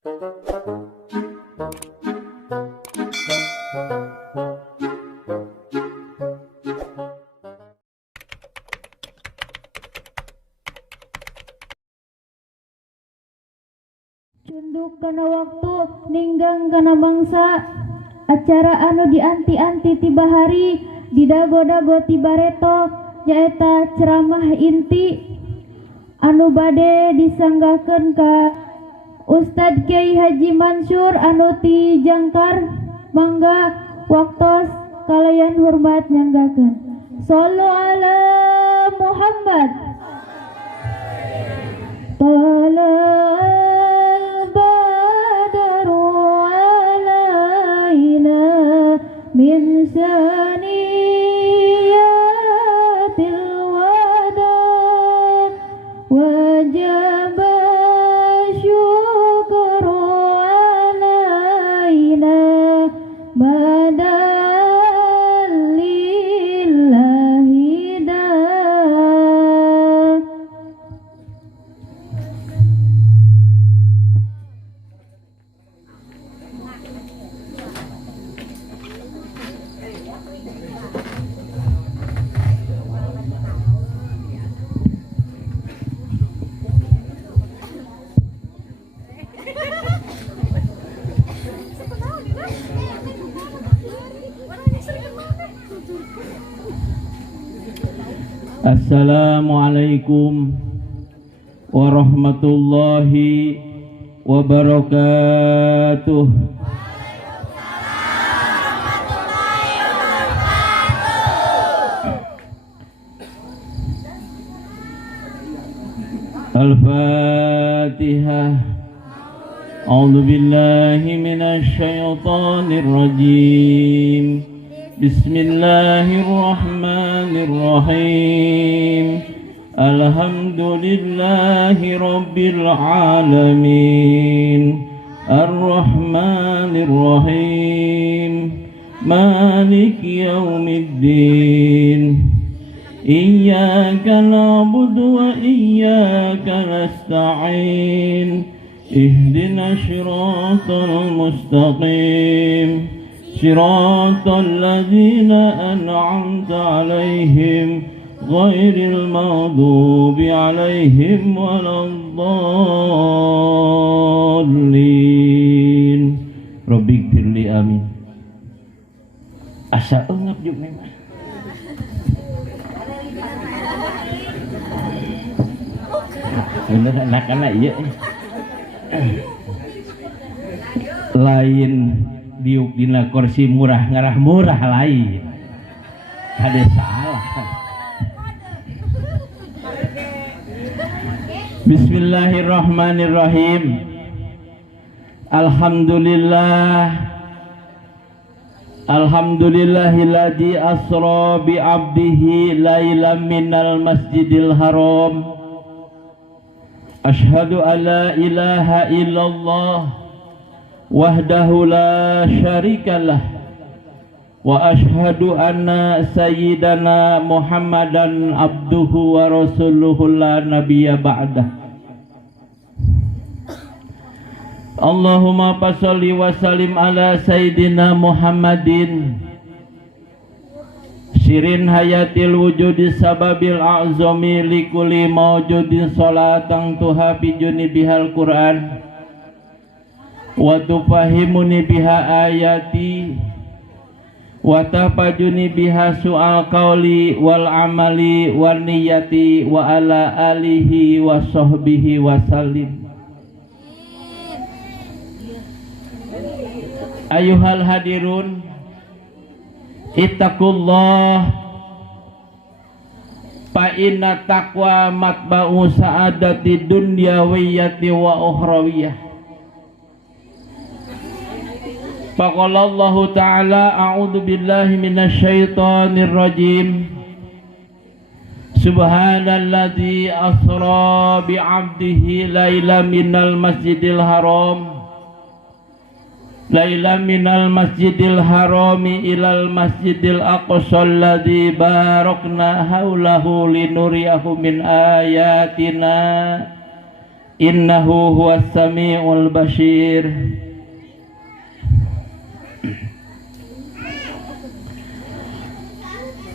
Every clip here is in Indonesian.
Cunduk kana waktu ninggang kana mangsa acara anu dianti-anti tiba hari didago-dago tiba reto nyaeta ceramah inti anu bade disanggakeun ka Ustad Kyai Haji Mansur anu ti Jangkar. Mangga waktos kalayan hormat nyanggakeun. Shallu ala Muhammad. Tala min saniyatil wada wajaba syukru alaina badal lillahi da. Assalamualaikum warahmatullahi wabarakatuh. Al-Fatihah. A'udzu billahi minasy syaithanir rajim. Bismillahirrahmanirrahim. Alhamdulillahi rabbil alamin. Ar-Rahmanir-Rahim. Maliki yaumiddin. Iyyaka na'budu wa iyyaka nasta'in. Ihdinas siratal mustaqim. صراط الذين أنعمت عليهم غير المغضوب عليهم ولا الضالين. Rabbi ighfirli amin. Asa eungap juk memang. Bener anak-anak ieu. Lain diuk dina kursi murah ngarah murah lain ada salah. Bismillahirrahmanirrahim. Alhamdulillahilladzi asra bi 'abdihi lailan minal masjidil haram. Asyhadu an la ilaha illallah wahdahu la syarikalah wa ashhadu anna sayyidana Muhammadan abduhu wa rasuluhu la nabiyya ba'dah. Allahumma fasholli wa sallim ala sayyidina Muhammadin sirin hayatil wujudi sababil a'zami likulli mawjudin salatan tuhafijuni bihal Qur'an wa tufahimuni biha ayati wa tafajuni biha su'al qawli wal amali wan niyati wa ala alihi wa sahbihi wa sallim. Ayuhal hadirun, ittaqullah fa inna taqwa matba'u sa'adati dunyawiyyati wa ukhrawiyah. Faqala Allah Ta'ala a'udzu billahi minasy syaithanir rajim. Subhanalladzi asra bi 'abdihi lailan minal masjidil haram. Lailan minal masjidil harami ilal masjidil aqsa alladzi barakna haulahu linuriyahu min ayatina innahu huwas samiul basir.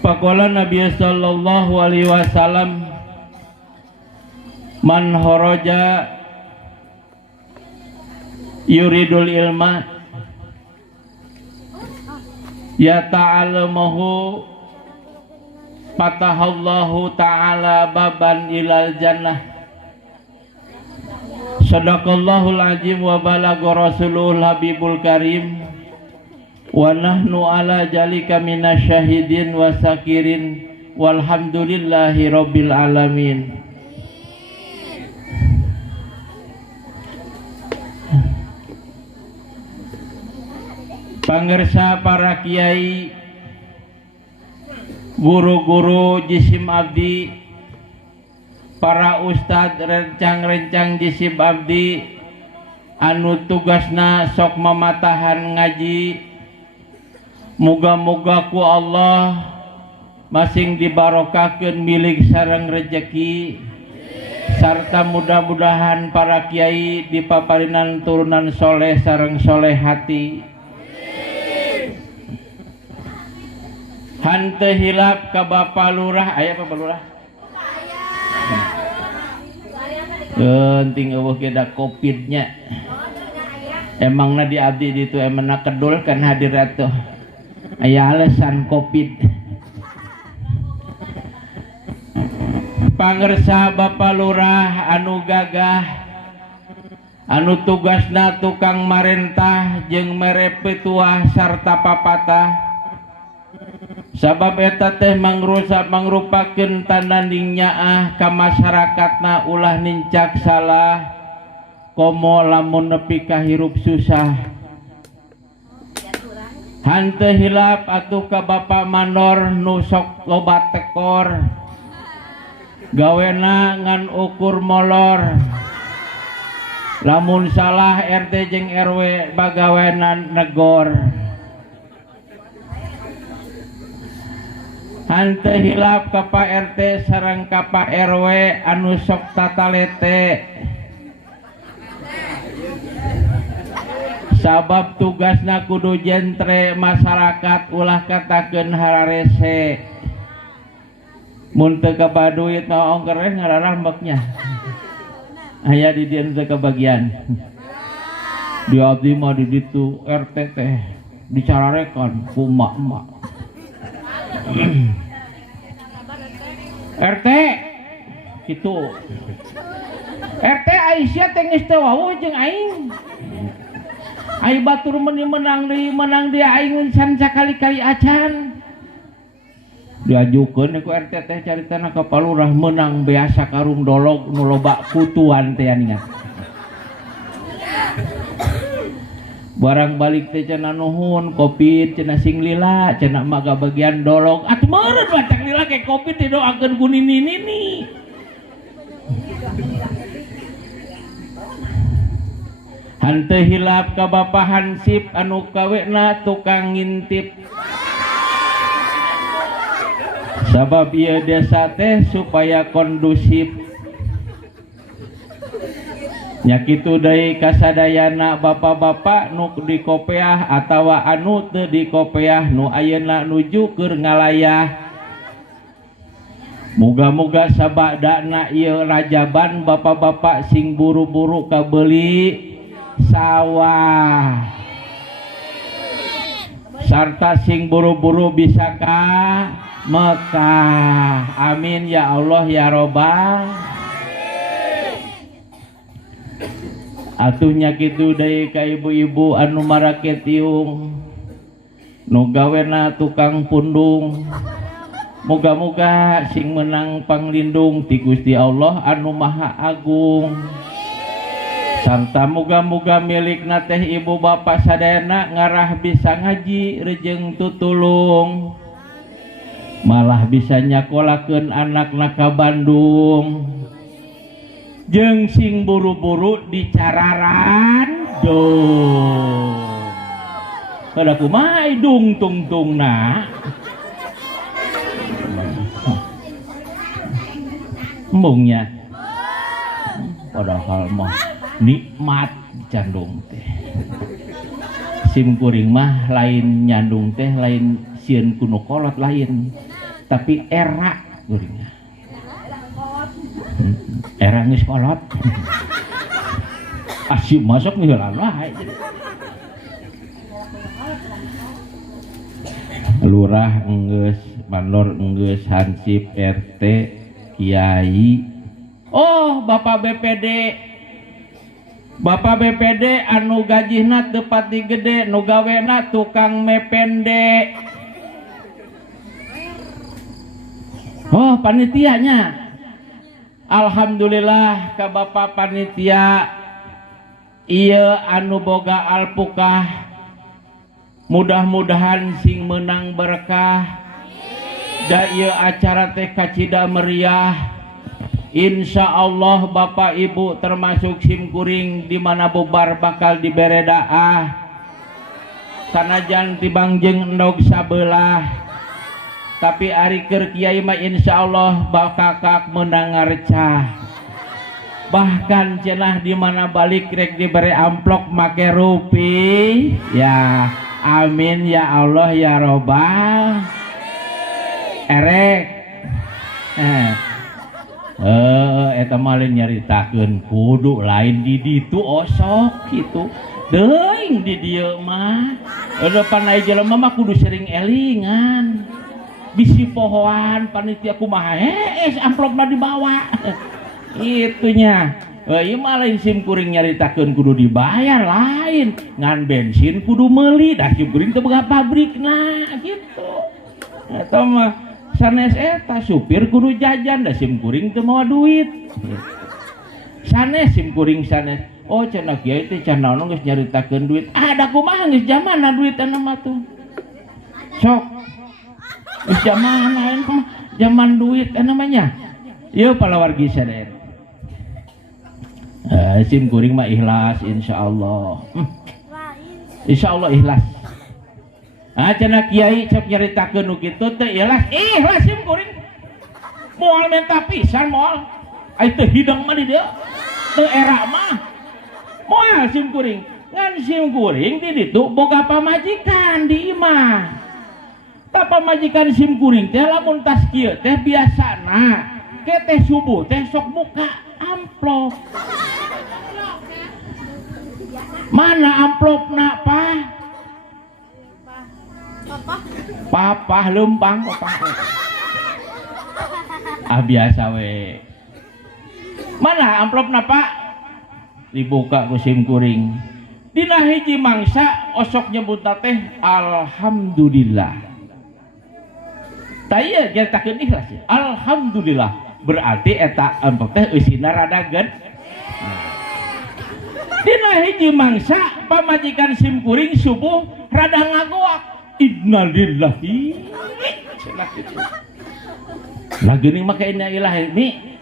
Faqala Nabi sallallahu alaihi wasallam man haraja yuridul ilma ya ta'alamuhu fatahallahu ta'ala baban ilal jannah. Sadaqallahul azim wa balagha rasulul habibul karim wa nahnu ala jalika minasyahidin wa sakirin walhamdulillahi rabbil alamin. Pangersa para kiai, guru-guru jisim abdi, para ustad rencang-rencang jisim abdi anu tugasna sok mamatahan ngaji, muga-muga ku Allah masing dibarokakeun milik sareng rejeki sarta mudah-mudahan para kiai dipaparinan turunan soleh sareng soleh hati. Hante hilap ka Bapak Lurah, aya Bapak Lurah? Genting eueuh ge da Covid-nya. Emangna di abdi ditu emangna kedul kan hadir atuh. Aya alasan Covid. Pangersa Bapak Lurah anu gagah anu tugasna tukang marentah jeung mere petuah sarta papatah. Sabab eta teh mangrupakeun tandanding nyaah ka masyarakatna ulah nincak salah komo lamun nepi ka hirup susah. Hante hilap atuh ka Bapak Mandor nu sok loba tekor gawena ngan ukur molor. Lamun salah RT jeung RW bagawena negor. Hante hilap ka Pak RT sareng ka Pak RW anu sok tatalete. Sabab tugasna kudu jentre masyarakat ulah katakeun hararese. Mun teu kabaduit mah ongkeren ngararambeknya. Aya di dieu teu kebagian. Di abdi mah di ditu RT teh dicararekan ku mak-mak. RT gitu. RT Aisyah teh geus teu wawuh jeung aing. Ai batur menang di aing can sakali-kali acan. Diajukeun ku RT teh caritana ka Palurah menang beasa karung dolog nu loba kutuan teh ningat. Barang balik teh cenah nuhun Covid cenah sing lila cenah maga bagian dolog atuh meureun bacak lila ke Covid teh doakeun ku nini. Hante hilap ka Bapak Hansip anu kawena tukang ngintip. Sabab ieu desa teh supaya kondusif. Nya kitu deui kasadayana bapak-bapak nu di kopeah atawa anu teu di kopeah nu ayeuna nuju keur ngalayah. Muga-muga sabadana ieu rajaban bapak-bapak sing buru-buru kabeuli sawah. Sarta sing buru-buru bisa ka Mekah. Amin ya Allah ya Robbal. Atuhnya kitu deui ka ibu-ibu anu maraket iung nu gawena tukang pundung. Moga-moga sing menang panglindung ti Gusti Allah anu Maha Agung. Sarta moga-moga milikna teh ibu bapak sadayana ngarah bisa ngaji rejeng tutulung. Malah bisa nyakolakeun anakna ka Bandung. Jeung sing buru-buru dicararan dong. Kada kumaha dung tungtungna. Embungnya. padahal mah nikmat candung teh. Sim kuring mah lain nyandung teh lain sieun kuno kolot lain, tapi era kuringnya. Era geus kolot. Asyik masuk meulan wae. Lurah enggeus, mandor enggeus, hansip RT, kiai. Oh, Bapak BPD anu gajihna teu pati gede, nu gawena tukang mepende. Oh, panitianya. Alhamdulillah ka Bapak panitia ieu anu boga alpukah. Mudah-mudahan sing menang berkah. Da ieu acara teh kacida meriah. Insya Allah Bapak Ibu termasuk sim kuring di mana bubar bakal dibere daah. Sanajan tibangjeng endog sabelah. Tapi ari keur kiai mah insya Allah bakakak menang ngarcah. Bahkan cenah di mana balik rek diberi amplop make rupi. Ya, amin ya Allah ya Robbal. Erek. Eta malin nyaritakeun kudu lain di ditu osok kitu. Deung di dieu mah. Depan aya jelema mah kudu sering elingan. Bisi pohoan panitia kumaha amplopna dibawa. Itunya. Ieu mah lain sim kuring nyaritakeun kudu dibayar lain. Ngan bensin kudu meuli dah sim kuring teu boga pabrikna gitu. Eta mah sanes eta supir kudu jajan da sim kuring teu mawa duit. Sanes sim kuring sanes. Oh cenah kieu teh can naon geus nyaritakeun duit. Da kumaha geus zamanna duit anu mah tuh. Sok. Geus zamanna mah zaman duit namanya. Ieu palawargi sadaya. Sim kuring mah ikhlas insyaallah. Insyaallah ikhlas. Cenah kiai sok nyaritakeun nu kitu teh ikhlas sim kuring. Moal menta pisan moal. Ai teu hidang mah di dieu. Teu era mah. Moal sim kuring. Ngan sim kuring di ditu boga pamajikan di imah. Ta pamajikan sim kuring teh lamun tas kieu teh biasana ke teh subuh teh sok buka amplop. Mana amplopna Pak? Papa lempang papa. Biasa we. Mana amplopna Pak? Dibuka ku sim kuring. Dina hiji mangsa osok nyebutna teh alhamdulillah. Taya nyaritakeun ikhlas. Alhamdulillah. Berarti eta amplop teh eusina rada ged. Dina hiji mangsa pamajikan sim kuring subuh rada ngagoak. Innalillahi. Lagi mah ka inna ilahi mi.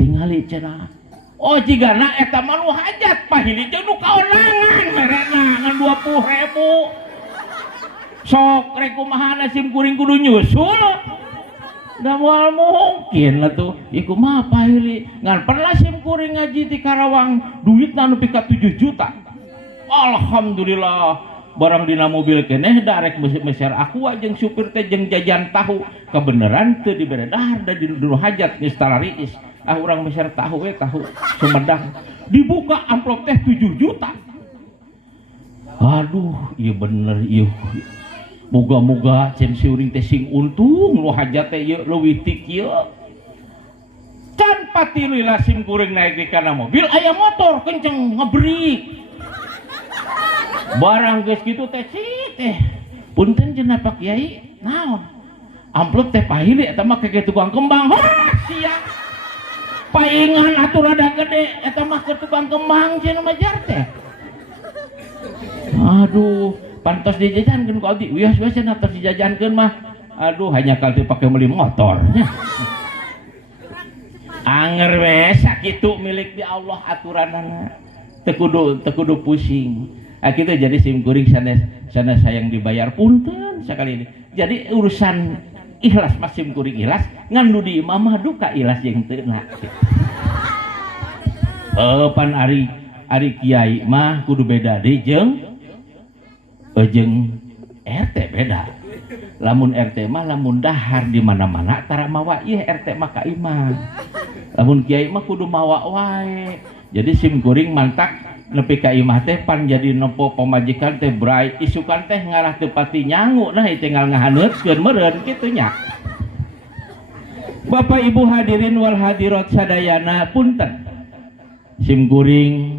Tingali cenah. Oh jigana eta mah nu hajat pahili jeung nu kaonangan merena ngan 20.000. Sok rek kumahana sim kuring kudu nyusul. Da moal mungkin lah tuh. Iku mah pahili ngan pernah sim kuring ngaji di Karawang duitna nu pika 7 juta. Alhamdulillah. Barang dina mobil keneh darek meser aku jeung supir teh jeung jajan tahu. Kebeneran teu dibere dahar da di hajat geus talariis. Urang meser tahu tahu Sumedang. Dibuka amplop teh 7 juta. Aduh, iya bener ieu. Moga-moga cen siuring teh sing untung lu hajat teh ieu leuwih ti kieu. Can pati lila sim kuring naik di kana mobil aya motor kenceng ngebrik. Barang geus kitu teh teh. Punten cenah Pak Kiai, naon? Amplop teh pahili eta mah kege tukang kembang. Sia. Paingan atuh rada gede eta mah ke tukang kembang cenah majar teh. Aduh, pantos dijajankeun ku abdi. Wios-wios cenah tos dijajankeun mah. Aduh, hanya kal teu pake meuli motor. Anger we sakitu milik di Allah aturanana. Teu kudu pusing. Kitu jadi sim kuring sanes sayang dibayar punten sakali ini. Jadi urusan ikhlas mas sim kuring ikhlas ngan nu di imah mah duka ikhlas jeung teu na. pan ari kiai mah kudu beda deui jeung RT beda. Lamun RT mah lamun dahar di mana-mana tara mawa ieu RT mah ka imah. Lamun kiai mah kudu mawa wae. Jadi sim kuring mantak nepi ka imah teh pan jadi nempo pamajikan teh brai isukan teh ngarah teu pati nyangu nah tinggal ngahaneutkeun meureun kitu nya. Bapak Ibu hadirin wal hadirat sadayana punten. Sim kuring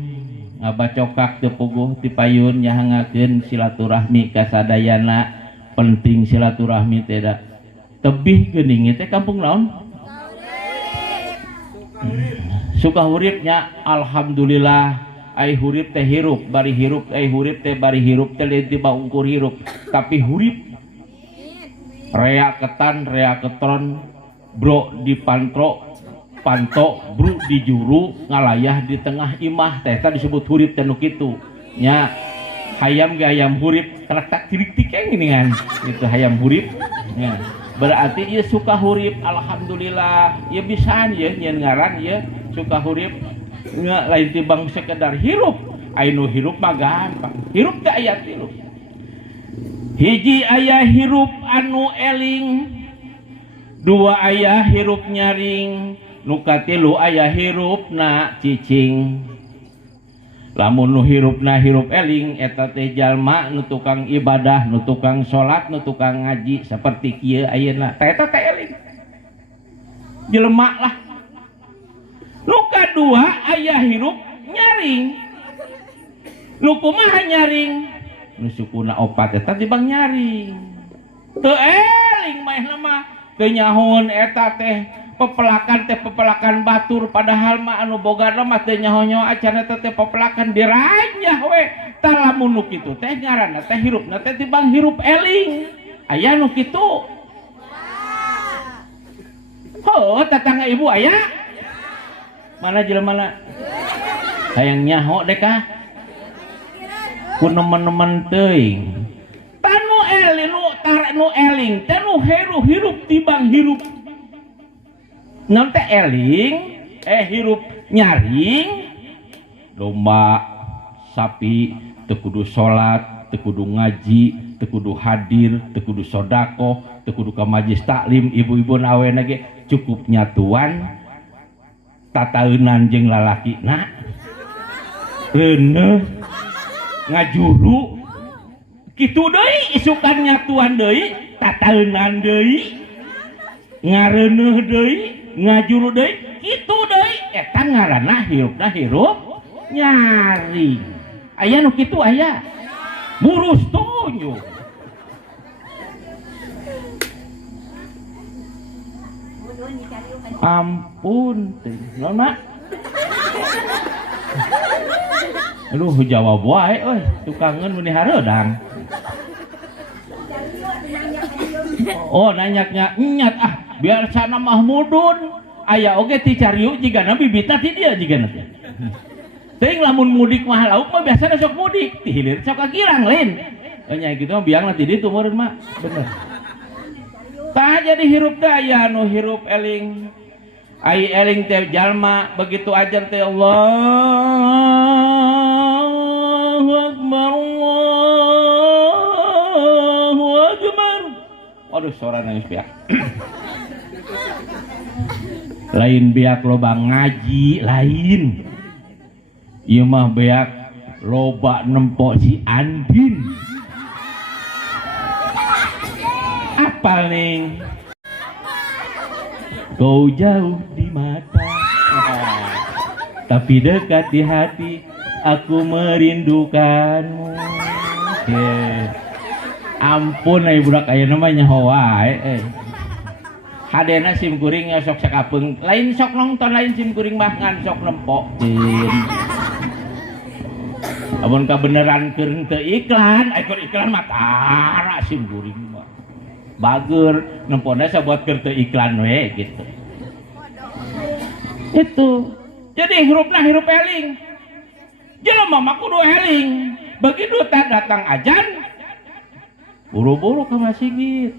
ngabacokak teu puguh ti payun nyahangakeun silaturahmi ka sadayana. Penting silaturahmi teh da. Tebih geuning teh kampung naon? Sukahuripnya alhamdulillah ai hurip teh hirup bari hirup ai hurip teh bari hirup teh lain tiba ukur hirup tapi hurip rea ketan rea ketron bro di pantro panto bro di juru ngalayah di tengah imah teh disebut hurip teh nu kitu nya hayam ge hayam hurip tak tirik-tik geuningan itu hayam hurip nya berarti ieu suka hurip alhamdulillah ieu bisaan ieu nyeun ngaran ieu suka hurip nggak lain tibang sekedar hirup ainu hirup mah gampang hirup teh aya tilu hiji aya hirup anu eling dua aya hirup nyaring nu katilu aya hirupna cicing lamun nu hirupna hirup eling eta teh jalma nu tukang ibadah nu tukang salat nu tukang ngaji saperti kieu ayeuna teh eta teh eling jelema lah nu kadua aya hirup nyaring nu kumaha nyaring nu sukuna opat eta tibang nyaring teu eling maehna mah teu nyahoon eta teh pepelakan batur padahal mah anu bogarna mah teu nyaho-nyaho acan eta teh pepelakan diranyah we tah lamun nu kitu teh ngaranna teh hirupna teh tibang hirup eling aya nu kitu heuh tatangga ibu aya mana jelema hayang nyaho deh kah ku nemen-nemen teuing tanu eling nu eling teh nu hirup tibang hirup naon teh eling hirup nyaring domba sapi teu kudu salat teu kudu ngaji teu kudu hadir teu kudu sodaqoh teu kudu ka majelis taklim ibu-ibu awena ge cukup nyatuan tataeunan jeung lalakina reuneuh ngajuru kitu deui isukan nyatuan deui tataeunan deui ngareuneuh deui ngajuru deui kitu deui eta ngaranna hirupna hirup nyaring aya nu kitu aya murus tunjuk ampun naon mak aduh jawab wae euy tukangeun mun hareudang oh nanyaknya nyat biar sana Mahmudun aya oge ti cariu jigana bibitna ti dieu jigana teh teuing lamun mudik mah lauk mah biasana sok mudik ti hilir sok kakirang lain nya kitu mah biangna ti ditu meureun mah bener tah jadi hirup teh aya anu hirup eling ai eling teh jalma begitu ajan teh Allahu Akbar Allahu Akbar aduh suara nangis piak lain beak loba ngaji lain ieu mah beak loba nempok si Andin apal ning kau jauh di mata tapi dekat di hati aku merindukanmu ampun ai budak aya namanya wae hadena sim kuring sok sakapeung lain sok nonton lain sim kuring mah ngan sok nempokeun amun kabeneran keur teu iklan keur iklan mah tara sim kuring mah bageur nempona sabuat keur teu iklan we gitu itu jadi hirupna hirup eling jelema mah kudu eling begitu datang ajan buru-buru ke masjid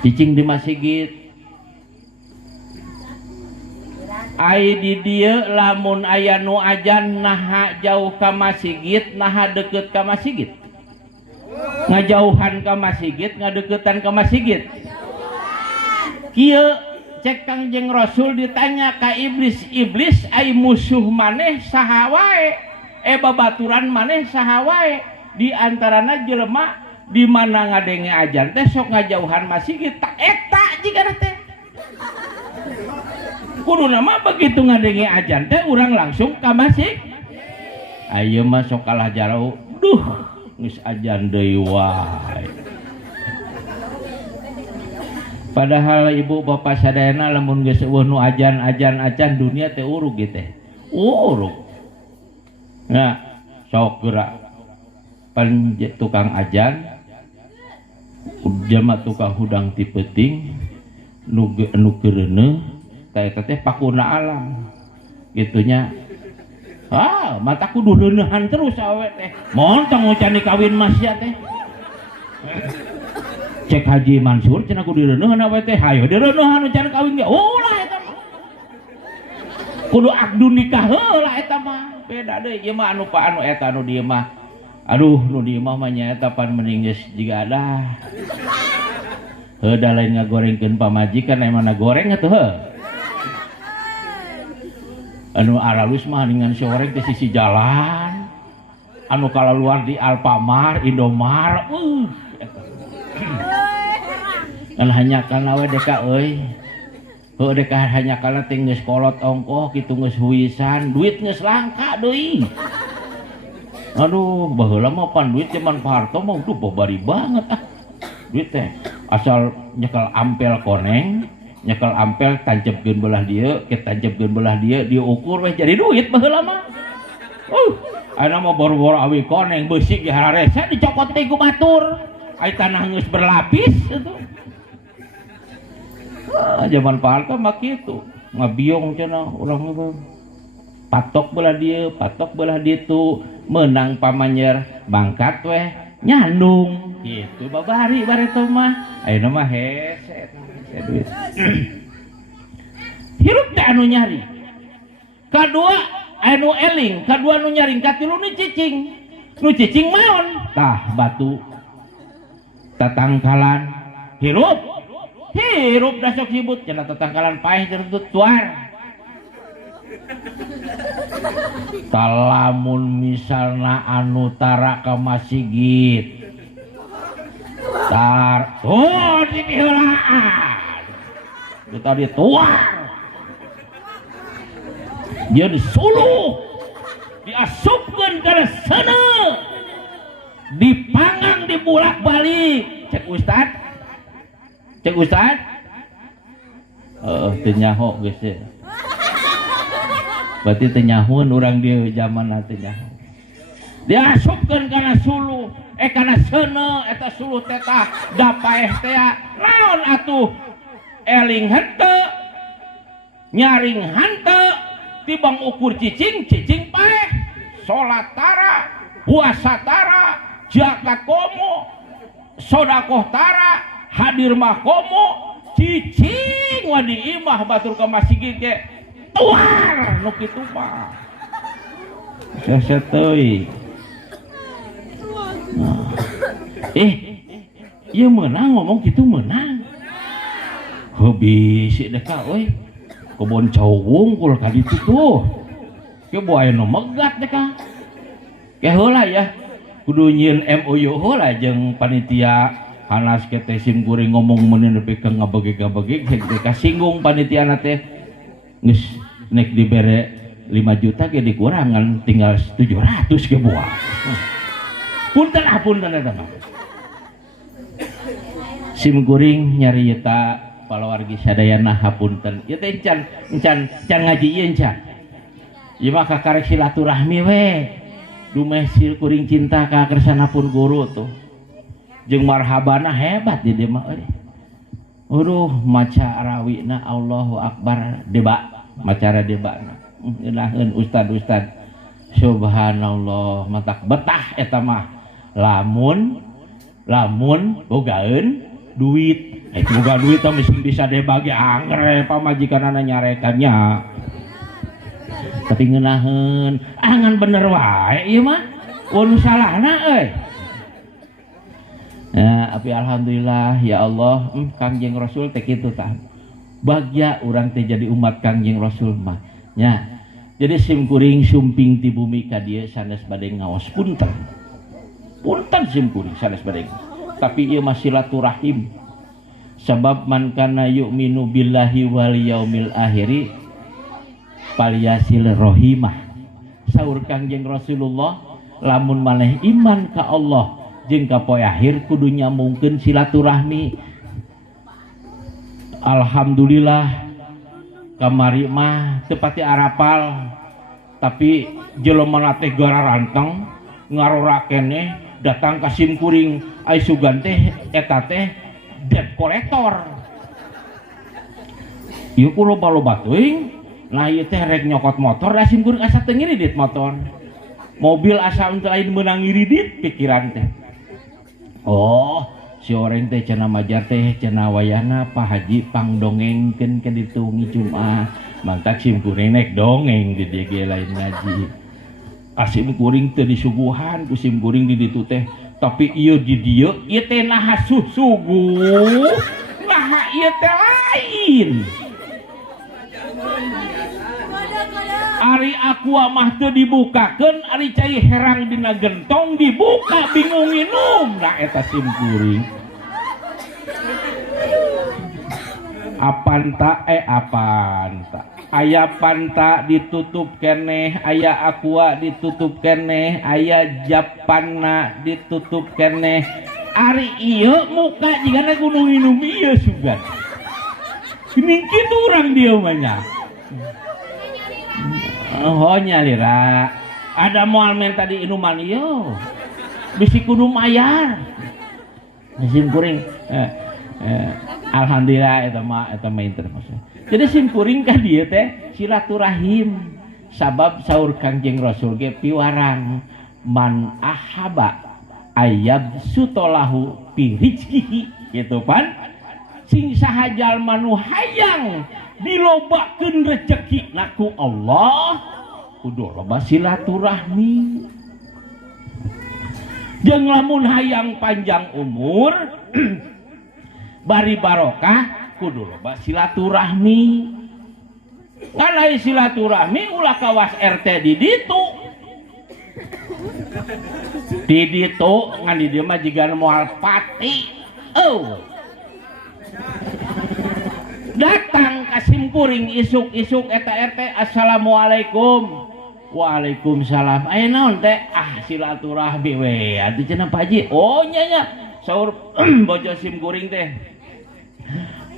cicing di masjid ai di dieu lamun aya nu ajan naha jauh ka masjid naha deukeut ka masjid ngajauhan ka masjid ngadeuketan ka masjid kieu cek Kangjeng Rasul ditanya ka iblis iblis ai musuh maneh saha wae babaturan maneh saha wae di antarana jelema di mana ngadenge ajan teh sok ngajauhan masjid tak eta jigana teh kudu nama begitu ngadenge ajan teh urang langsung ka masjid ayeuna mah sok kalah jauh duh geus ajan deui wae padahal ibu bapak sadayana lamun geus eueuh nu ajan dunia teh urug ge teh urug nah sok geura pan tukang ajan jama tukang hudang ti peuting nu keureuneuh ta eta teh pakuna alam gitunya mata kudu leuneuhan terus awe teh montong ngucan kawin mas ya teh cek Haji Mansur cenah kudu leuneuhan awe teh hayo direuneuhan can kawin ge ulah eta mah kudu akdu nikah heula eta mah beda deui ieu mah anu eta anu dieu mah aduh nu di imah mah nyaeta pan mending geus jiga ada heuda lain ngagorengkeun pamajikan emana goreng atuh heuh anu aralus mah dengan soreng di sisi jalan anu kalaluar di Alfamart Indomart kan hanya kana we deka euy heuh deka hanya kana teh geus kolot ongkoh kitu geus huisan duit geus langka deui aduh baheula mah pan duit zaman Pak Harto mah duh bari banget duit teh asal nyekel ampel koneng nyekel ampel tancepkeun belah dieu ke tancepkeun belah dieu diukur weh jadi duit baheula mah aya mah boro-boro awi koneng beusik ge hararesa dicokot teh ku batur ai tanah geus berlapis itu zaman Pak Harto mah kitu ngabiong cenah urang mah patok belah dieu patok belah ditu menang pamanyer bangkat weh nyandung gitu babari bareto mah ayeuna mah hese duit hirup teh anu nyari kadua anu eling kadua anu nyaring katilu nu cicing maon tah batu tatangkalan hirup dah sok sibut cenah tatangkalan paeh terus tuar talamun misalna anu tara ka masjid di heulaan kita dituar dia disuluh diasupkeun kana seuneu dipangang dibulak-balik cek ustad teu nyaho geus berarti tenyahun orang dia zaman teh nyaho diasupkeun kana suluh kana seuneu eta suluh teh tah da paeh teh naon atuh eling henteu nyaring henteu tibang ukur cicing paeh salat tara puasa tara zakat komo sedekah tara hadir mah komo cicing wa di imah batur ka masjid ge tuar nu kitu mah seseteuy ieu meunang ngomong kitu meunang heuh si deka euy kebon cawung kul ka ditu tuh ke boaya nu megat deka ke heula ya kudu nyieun MOU heula jeung panitia hanas ke teh sim kuring ngomong meuneun nepi ka ngabege-ngabege deka singgung panitiana teh geus nek dibere 5 juta ge dikurangan tinggal 700 ge buah. Punten eta mah. Sim kuring nyari eta palawargi sadayana hapunten. Ieu teh encan ngaji ieu encan. Ieu mah kakarek silaturahmi we. Dumeh sil kuring cinta ka kersanapun guru tuh. Jeung marhabana hebat di dieu mah euy. Maca arawina Allahu Akbar deba macara debana ngeunaheun ustad subhanallah matak betah eta mah lamun bogaeun duit boga duit teh mesti bisa deba ge angre pamajikanana nyarekannya tapi ngeunaheun ngan bener wae ieu mah anu salahna euy. Nah, tapi alhamdulillah ya Allah, Kangjeng Rasul teh kitu tah. Bagja urang teh jadi umat Kangjeng Rasul mah. Nya. Jadi simkuring sumping ti bumi ka dieu sanes bade ngaos punten. Punten simkuring sanes bade. Tapi ieu mah silaturahim. Sabab man kana yu'minu billahi wal yaumil akhiri falyasil rahimah. Saur Kangjeng Rasulullah, lamun maneh iman ka Allah jeung ka poe akhir kudu nyambungkeun silaturahmi. Alhamdulillah kamari mah teu pati arapal tapi jelema teh gara ranteng ngarora keneh datang ka simkuring ai sugan teh eta teh debt collector. Ieu ku loba-loba teuing. Nah ieu teh rek nyokot motor da simkuring asa teu ngiridit motor. Mobil asa untuk lain menang ngiridit pikiran teh. Oh, si orang teh cenah majar teh cenah wayahna Pak Haji pangdongengkeun ke ditu Jumat. Mantak simkuring nek dongeng di dieu ge lain ngaji. Asim kuring teu disuguhan ku simkuring di ditu teh, tapi ieu di dieu ieu teh naha suguh. Naha ieu teh lain. Ari aqua mah teu dibukakeun, ari cai herang dina gentong dibuka bingung minum. Nah eta simkuring. Apanta aya panta ditutup keneh, aya aqua ditutup keneh, aya japanna ditutup keneh. Ari ieu muka jigana gunung minum ieu sugan. Gini kitu urang dieu mah nya. Oh nyalira ada moal men tadi inuman ieu bisi kudu mayar simkuring alhamdulillah eta mah intermose. Jadi simkuring ka dieu teh silaturahim sabab saur Kangjeng Rasul ge piwarang man ahaba ayyab sutolahu fi rizqihi gitu pan sing saha jalma nu hayang dilobakeun rezeki naku Allah kudu loba silaturahmi. Jeung lamun hayang panjang umur bari barokah kudu loba silaturahmi. Ngan silaturahmi ulah kawas RT di ditu. Di ditu ngan di dieu mah jiga moal pati. Datang ka simkuring isuk-isuk eta RT assalamualaikum. Waalaikumsalam. Aya naon teh? Silaturahmi we. Atuh cenah Pak Haji. Oh nya nya. Saur bojo simkuring teh.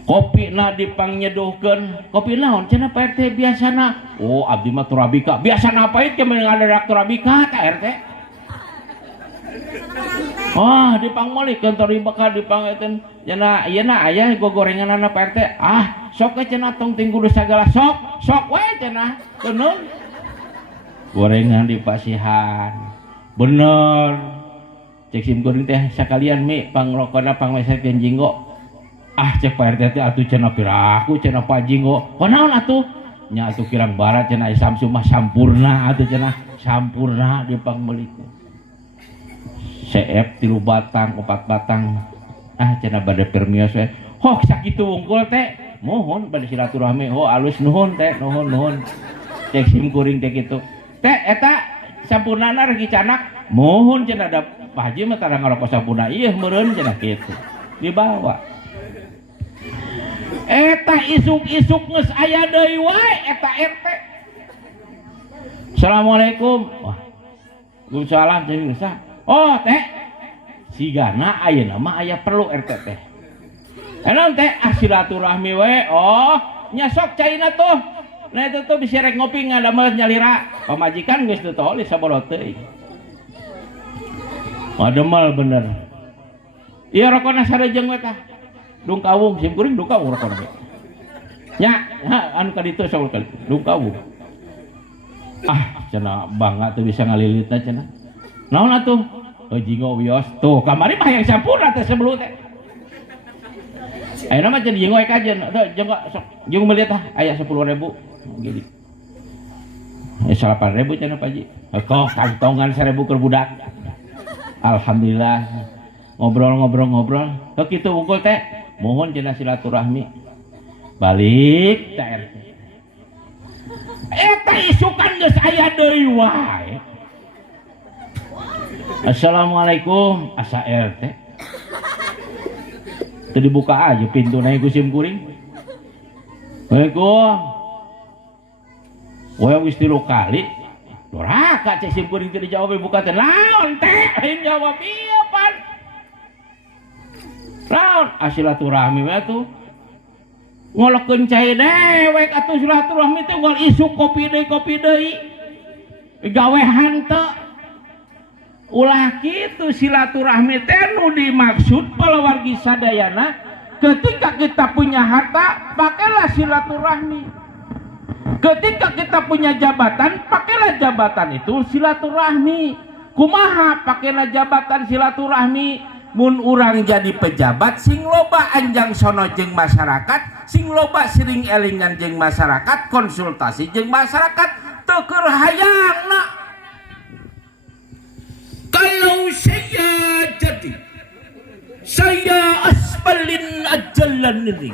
Kopina dipangnyeduhkeun. Kopi naon cenah Pak RT biasana? Oh abdi mah Torabika. Biasana pait ke meunang ada Torabika ta RT. Oh dipangmolikeun Torabika dipangeun cenah ieu na aya gogorenganna Pak RT. Sok we cenah tong ting kudu sagala sok we cenah. Teu nun. Gorengan dipasihan. Bener. Cek simkuring teh sakalian mi pangrokona pangmesekeun jinggo. Cek Pak RT teh atuh cenah piraku cenah Pak Jinggo. Kunaon atuh? Nya atuh kirang barat cenah Samsu mah sampurna atuh cenah sampurna dipangmelikeun. CF 3 batang 4 batang. Cenah bade permios we. Hok sakitu wungkul teh. Mohon bade silaturahmi. Alus nuhun teh, nuhun. Cek simkuring teh kitu. Teh eta sampurnana regi canak. Mohon cenah da Pak Haji mah tara ngarokok sampurna ieu meureun cenah kitu. Dibawa. Eta isuk-isuk geus aya deui wae eta RT. Assalamualaikum. Waalaikumsalam teh bisa. Oh teh sigana ayeuna mah aya perlu RT teh. Enon teh silaturahmi we. Oh nya sok caina tuh. Nah itu tuh bisa rek ngopi ngadamel nyalira. Pamajikan geus teu toli sabolot teuing. Ngadamel bener. Ieu rokona sarejeng we tah. Dungkawung simkuring dungkawung rokona. Nya anu ka ditu sok kali. Dungkawung. Cenah bangga teu bisa ngalilitna cenah. Naon atuh? Jinggo wios. Tuh kamari mah yang sampurna teh sebelum teh. Ayeuna mah jadi jinggo kajen. Jeung sok jeung meuli tah aya 10.000 gini. 8.000 cenah Pak Haji. Kok kantongan 1.000 keur budak. Alhamdulillah. Ngobrol. Kok kitu unggul teh. Mohon cenah silaturahmi. Balik teh RT. Eta isukan geus aya deui wae. Assalamualaikum, asa RT. Teu dibuka aja pintu naik ku sim kuring. Waalaikumsalam. Wah wis 3 kali. Doraka cek sim kuring teu dijawab buka teh. Naon teh? Aing jawab ieu pan. Naon? Silaturahmi we tuh. Ngolokeun cai dewek atuh silaturahmi teh ngol isu kopi deui. Gawehan teu. Ulah kitu silaturahmi teh nu dimaksud palawargi sadayana ketika kita punya harta pakailah silaturahmi. Ketika kita punya jabatan, pakailah jabatan itu silaturahmi. Kumaha pakailah jabatan silaturahmi? Mun urang jadi pejabat sing loba anjang sono jeung masyarakat, sing loba sering elingan jeung masyarakat, konsultasi jeung masyarakat, teu keur hayangna. Kalau saya asbalin ajalan ini.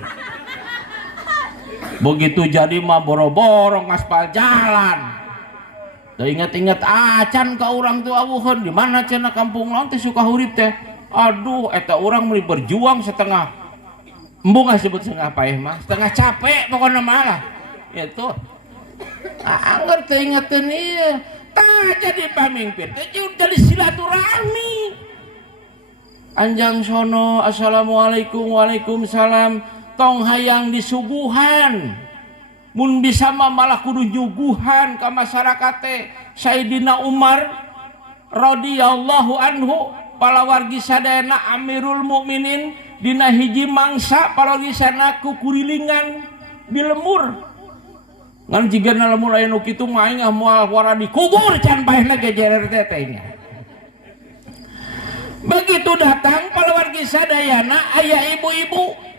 Begitu jadi mah boro-boro ngaspal jalan. Teu inget-inget acan ka urang tuh awuheun di mana cenah kampung laon teh Sukahurip teh. Aduh eta urang meuli berjuang setengah embung disebut setengah paeh mah, setengah capek pokona mah lah. Itu angger teu ingeteun ieu. Tah jadi pamimpin teh jadi silaturahmi. Anjang sono assalamualaikum waalaikumsalam. Tong hayang disuguhan mun bisa mah malah kudu nyuguhan ka masyarakat teh. Sayyidina Umar radhiyallahu anhu palawargi sadayana Amirul Mukminin dina hiji mangsa palawargi sadayana ku kurilingan di lemur ngan jigana lamun aya nu kitu mah aing moal wara dikubur can baehna gejerer teh nya. Begitu datang palawargi sadayana aya ibu-ibu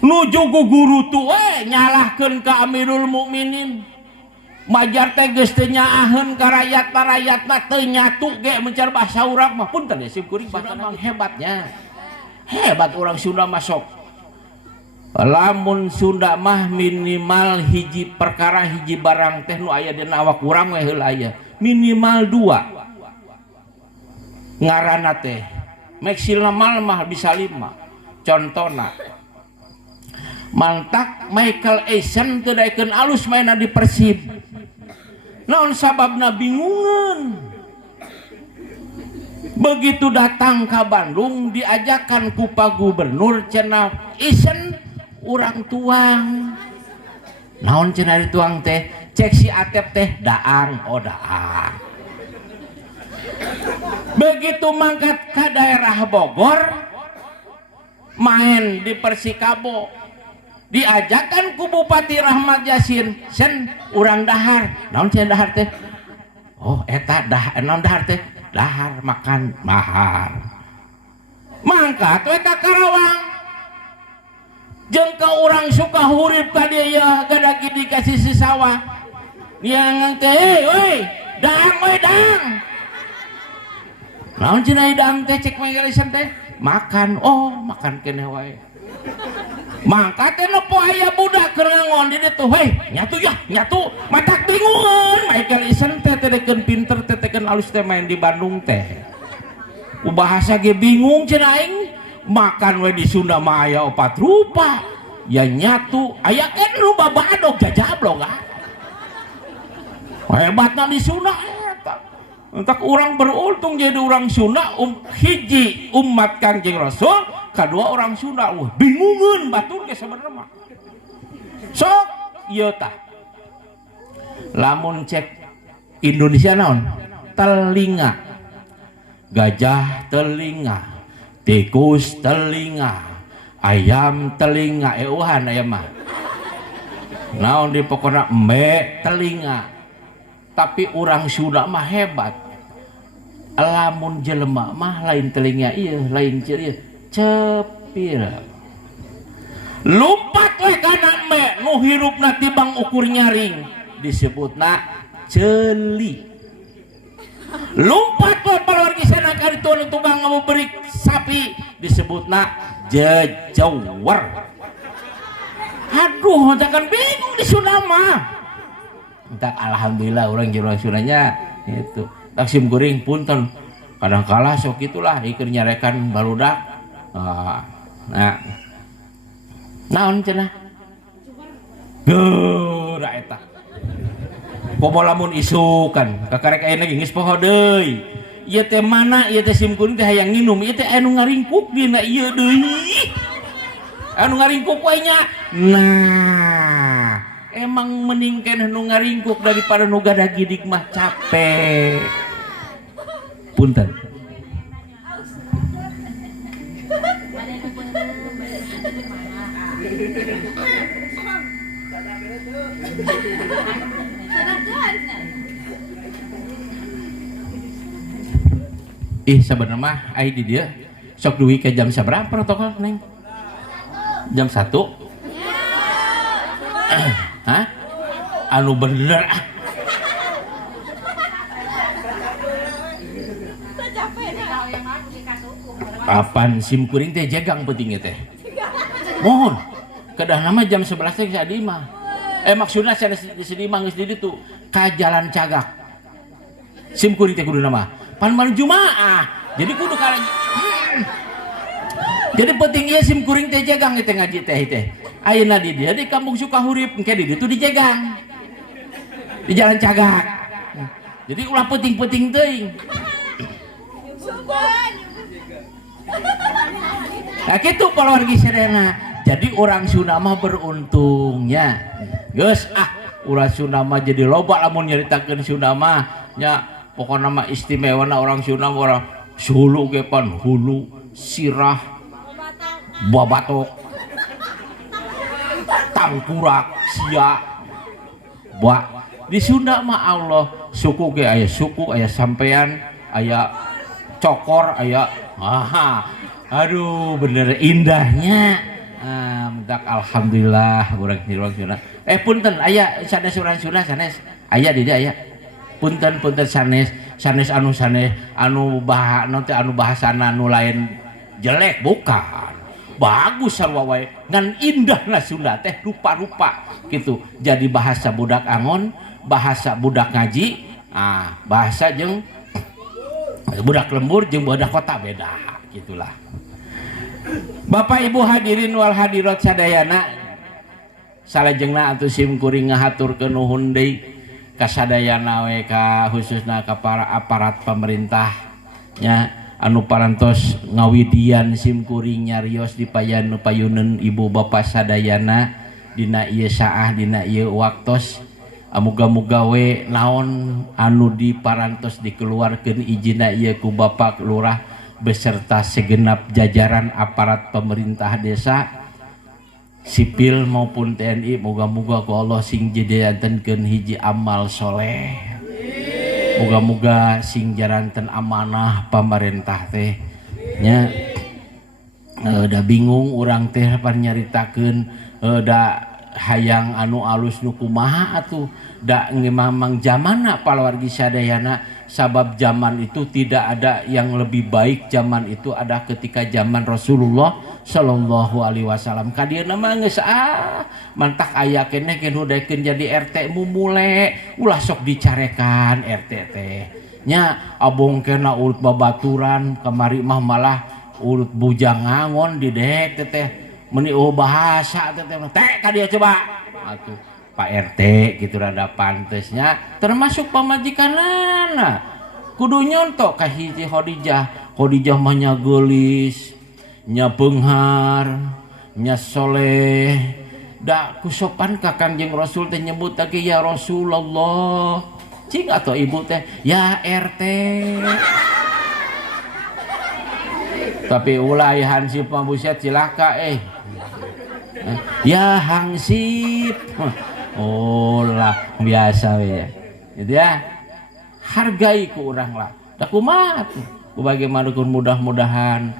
nuju ku guru tuh nyalahkeun ka Amirul Mukminin. Majar teh geus teu nyaaheun ka rakyat-rakyatna teu nyatu ge mencar basa urang mah punten ya sim kuring bakal hebatnya. Hebat orang Sunda masuk. Lamun Sunda mah minimal hiji perkara hiji barang teh nu aya dina awak urang we heula aya. Minimal 2. Ngaranna teh maksimal mah bisa 5. Contona mantak Michael Essien teu daekeun alus mainna di Persib. Naon sababna bingungan. Begitu datang ke Bandung diajakan ku Pak Gubernur cenah Essien urang tuang. Naon cenah dituang teh? Cek si Atep teh daang, daang. Begitu mangkat ke daerah Bogor main di Persikabo. Diajakan ku Bupati Rahmat Yasin, sen urang dahar. Naon cenah dahar teh? Oh eta naon dahar teh? Dahar makan mahar. Mangkat we ka Karawang. Jeung ka urang Sukahurip ka dieu gadagi dikasih si sawah. Dia ngang teh, "Euy, dang we dang." Naon cenah dang teh cek mangalisan teh? Makan. Oh, makan keneh wae. Mangkat nepo aya budak keur ngangon di ditu, "Hei, nyatu ya, nyatu." Matak bingungan, Michael Essien teh tedekeun pinter teh tekeun alus teh main di Bandung teh. Ku bahasa ge bingung cenah aing. Makan we di Sunda mah aya 4 rupa. Ya nyatu, aya kan nu babadog jajablog ah. Hebatna di Sunda eta. Entak urang beruntung jadi urang Sunda hiji umat Kangjeng Rasul. Kedua orang Sunda, bingungan batur ke sebenarnya mah. Sok, iya tah. Lamun cek Indonesia naon? Telinga, gajah telinga, tikus telinga, ayam telinga, eueuhan aya mah. Naon di pokona embe telinga. Tapi orang Sunda mah hebat. Lamun jelema mah lain telinga ieu, lain ciri cepir lumpat we kana me nu hirupna tibang ukur nyaring disebutna celi. Lumpat tuh paluargi sana kali tuan tukang beri sapi disebutna jejawar. Aduh, jangan bingung di Sunda mah. Entak alhamdulillah orang jeung Sundanya itu. Tak sim kuring punten. Kadang kala sok itulah ikeur nyarekan barudak. Nah. Naon cenah? Geura eta. Pomo lamun isukan, kakarek ayeuna geus poho deui. Ieu teh mana? Ieu teh sim kuring teh hayang nginum, ieu teh anu ngaringkuk dina ieu deui. Anu ngaringkuk wae nya. Nah, emang mending keneh nu ngaringkuk daripada nu gadah gidik mah capek. Punten. Sabenerna mah ai di dieu sok duwi ke jam sabaraha protokol Neng? Jam 1? Hah? Anu bener ah. Kapan sim kuring teh jegang pentingnya teh. Mohon. Kedah nama jam 11 teh geus di mah. Maksudna saya di sini mah geus di ditu ka jalan Cagak. Sim kuring teh kudu nama. Pan malam Jumaah. Jadi kudu ka Jadi penting ieu sim kuring teh jegang teh ngaji teh. Ayeuna di dia di Kampung Sukahurip engke di ditu dijegang. Di jalan Cagak. Jadi ulah penting-penting teuing. Nah gitu paluargi sadayana. Jadi orang Sunda mah beruntungnya. Geus urang Sunda mah jadi loba lamun nyaritakeun Sunda mah nya pokona mah istimewana orang Sunda orang Sulu ge pan hulu, sirah, babatok, tangkurak, sia. Di Sunda mah Allah suku ge aya suku, aya sampean, aya cokor, aya aduh bener indahnya. Mentak alhamdulillah urang Sunda. Punten aya sanes urang Sunda sanes aya di dia aya. Punten sanes anu bahasana anu lain jelek bukan. Bagus sarua wae ngan indahna Sunda teh rupa-rupa gitu. Jadi bahasa budak angon, bahasa budak ngaji, bahasa jeung budak lembur jeung budak kota beda gitulah. Bapak Ibu hadirin wal hadirat sadayana salajengna atuh sim kuring ngahaturkeun nuhun deui ka sadayana we ka khususna ka para aparat pemerintah nya anu parantos ngawidian sim kuring nyarios dipayuneun ibu bapak sadayana dina ieu saah dina ieu waktos. Muga-muga we naon anu diparantos dikeluarkeun ijina ieu ku Bapak Lurah beserta segenap jajaran aparat pemerintah desa sipil maupun TNI, moga-moga ku Allah sing jedeantenkeun hiji amal soleh, moga-moga sing jaranten amanah pemerintah teh nya. Da bingung urang teh pan nyaritakeun da hayang anu alus nu kumaha atuh da memang zamanna paluargi sadayana. Sabab zaman itu tidak ada yang lebih baik. Zaman itu ada ketika zaman Rasulullah Shallallahu Alaihi Wasallam. Kadieuna mah geus mantak aya keneh geus jadi RT mumule ulah sok dicarekan RT teh nya abong kena urut babaturan kamari mah malah urut bujang ngangon didek teh meni bahasa teh ka dia coba atuh Pak RT gitu rada pantesnya termasuk pamajikanana kudu nyontok ka hiji Khadijah mah nya geulis nya beunghar nya soleh da kusopan ka Kangjeng Rasul teh nyebut lagi ya Rasulullah cing atau ibu teh ya RT tapi ulah ya Hansip Mabusyat cilaka ya Hansip oh lah biasa we gitu ya. Hargai ku urang lah da kumaha tuh ku bagaimana mudah-mudahan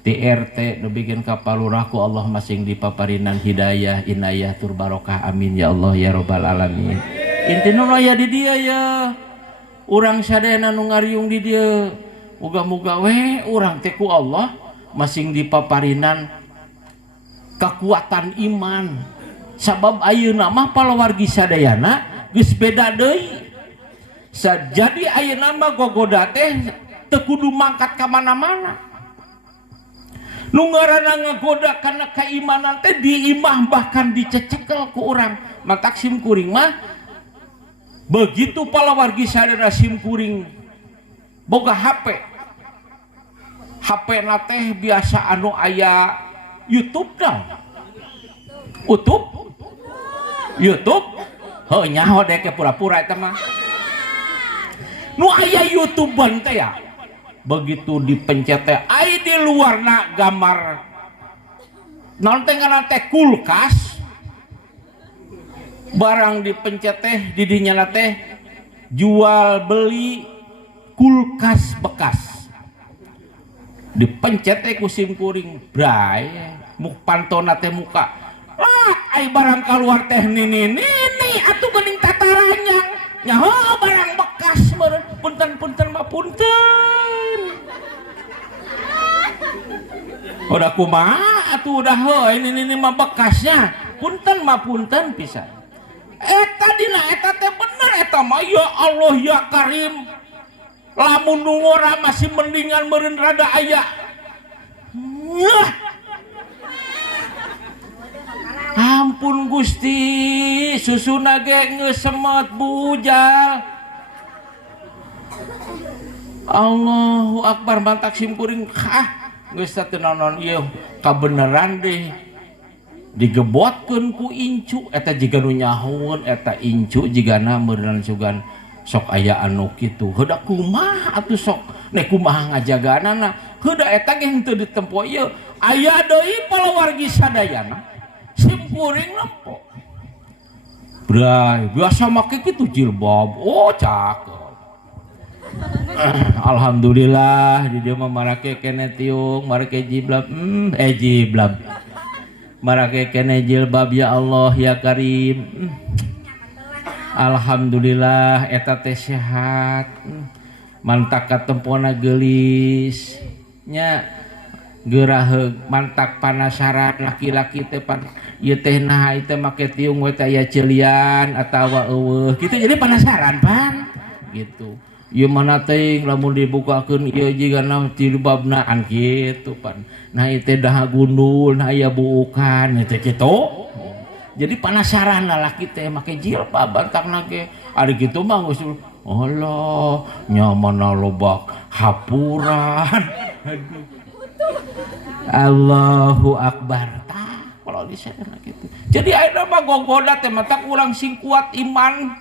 TRT nu bikin kapalurah ku Allah masing dipaparinan hidayah inayah tur barokah amin ya Allah ya rabbal alamin. intina aya di dia ya urang sadayana nu ngariung di dia muga-muga we urang teh ku Allah masing dipaparinan kekuatan iman sabab ayeuna mah palawargi sadayana geus beda deui jadi ayeuna mah gogoda teh teu kudu mangkat ka mana-mana nu ngaranna ngagoda kana keimanan teh diimah bahkan dicecekel ku urang matak sim kuring mah begitu palawargi sadayana sim kuring boga HP na teh biasa anu aya YouTube dah YouTube heuh nyaho dek pura-pura eta mah nu aya YouTubean teh ya begitu dipencet teh aya di luarna gambar naon teh ngaranna teh kulkas barang dipencet teh di dinya teh jual beli kulkas bekas dipencet teh ku sim kuring bray muk pantona teh muka ai barang keluar teh nini atuh geuning tataranyang nyaho barang bekas meureun punten mah punten udah kumaha atuh udah heuh ini mah bekasnya punten mah punten pisan eta dina eta teh bener eta mah ya Allah ya Karim lamun nu ngora masih mendingan meureun rada aya ampun Gusti susuna ge ngeusemet bujal Allahu Akbar mantak sim kuring geus teu naon ieu kabeneran deh digebotkeun ku incu eta jiga nu nyahoeun eta incu jigana meureun sugan sok aya anu kitu heuda kumaha atuh sok nek kumaha ngajaganana heuda eta ge henteu ditempo ieu aya deui palawargi sadayana sim kuring lempo bray biasa make kitu jilbab oh cakep alhamdulillah di dia mah marake kene tiung marake jilbab jilbab marake kene jilbab ya Allah ya Karim alhamdulillah eta teh sehat mantak katempona geulis nya geuraheug mantak panasaran laki-laki teh pan ieu teh naha teh make tiung we teh aya ceelian atawa eueuh kitu jadi penasaran pan gitu ieu mana teh lamun dibukakeun ieu jigana jilbabna an kitu pan nah ieu teh daha gundul nah aya buukan teh kitu jadi penasaran lalaki teh make jilbab bantakna ge ari kitu mah geus Allah nyamana lobak hapuran Allahu Akbar tah kalau disana kitu jadi ayeuna mah gogoda teh mata urang sing kuat iman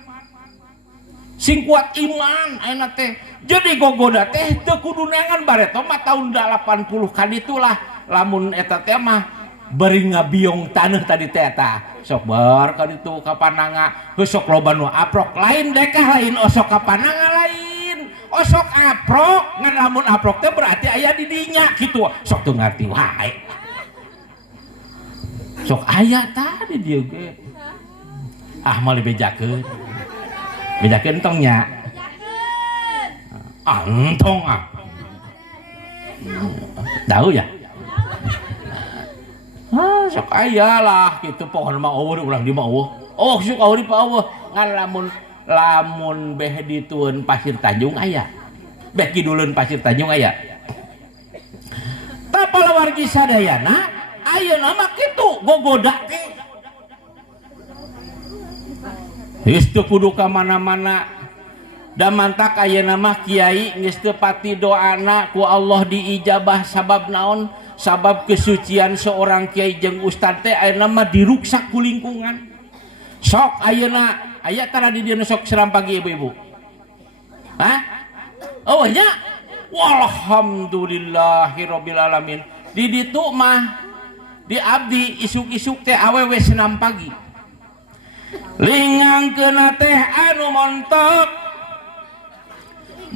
ayeuna teh jadi gogoda teh teu kudu neangan bareto mah tahun 80 kaditulah lamun eta teh mah beri ngabiong taneuh tadi teh eta sok bar kaditu ka pananga geus sok loba nu aprok lain dekah lain osok ka pananga lain osok aprok ngan lamun aprok teh berarti aya di dinya kitu sok teu ngarti wae sok aya tadi dieu ge mah bejakeun entong nya entong tahu ya sok aya lah gitu pohon mah eueuh urang di mah eueuh sok eueuh di eueuh ngan lamun beh ditueun Pasir Tanjung aya beh kiduleun Pasir Tanjung aya tah palawargi sadayana ayeuna mah kitu gogoda teh geus teu kudu ka mana-mana da mantak ayeuna mah kiai geus teu pati doana ku Allah diijabah sabab naon sabab kesucian seorang kiai jeung ustad teh ayeuna mah diruksak ku lingkungan sok ayeuna aya tara di dieu sok seram pagi ibu-ibu oh nya walhamdulillahirabbil alamin di ditu mah di abdi isuk-isuk teh awewe senam pagi lingangkeun teh anu montok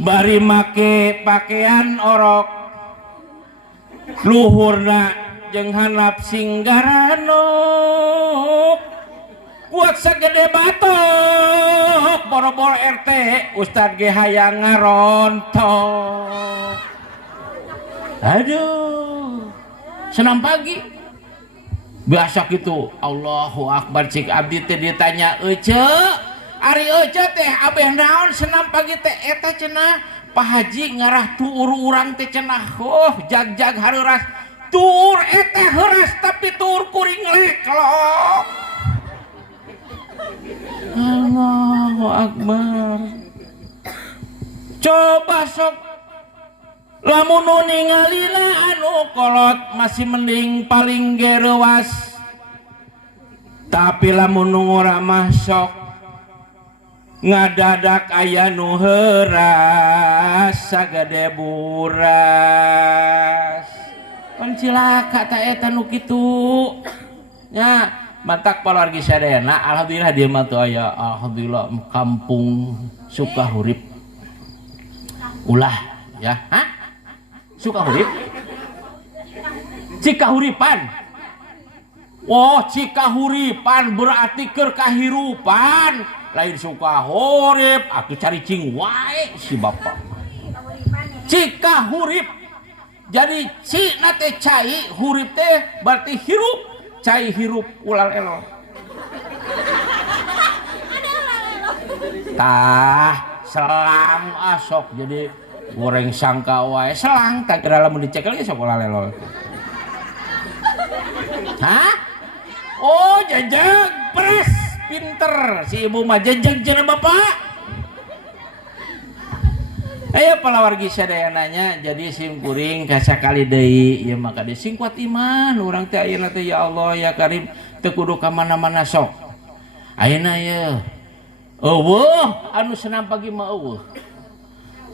bari make pakaian orok luhurna jeung handap singgaranok kuat segede batok boro-boro RT Ustad ge hayang ngarontok. Aduh senam pagi biasa gitu Allahu Akbar cik abdi teh ditanya ece ari ece teh abeh naon senam pagi teh eta cenah Pak Haji ngarah tuur urang teh cenah jag-jag hareuras tuur eta heuras tapi tuur kuring leklok. Allahu Akbar. Coba sok lamun nu ningalina anu kolot masih mending paling gerewas. Tapi lamun nu ngora mah sok ngadadak aya nu heuras sagede buras. Pan cilaka ta eta nu kitu. Nya matak palargi sadayana alhamdulillah dia mah teu aya alhamdulillah kampung Sukahurip. Ulah ya, hah? Sukahurip? Cikahuripan. Oh, Cikahuripan berarti keur kahirupan. Lain Sukahurip, aku cari cing wae si bapak. Cikahurip. Jadi cina teh cai, hurip teh berarti hirup. Cai hirup ulal elol. Tah selang asok jadi goreng sangka wae selang tak kira lamun dicekel ge sok ulal elol. Hah? Oh jejeg pres pinter si ibu mah jejeg jeung bapak. Ayo palawargi sadayananya jadi simkuring kasakali deui ieu maka dising kuat iman urang teh ayeuna teh ya Allah ya Karim teu kudu ka mana-mana sok. Ayeuna ye eueuh anu senam pagi mah eueuh.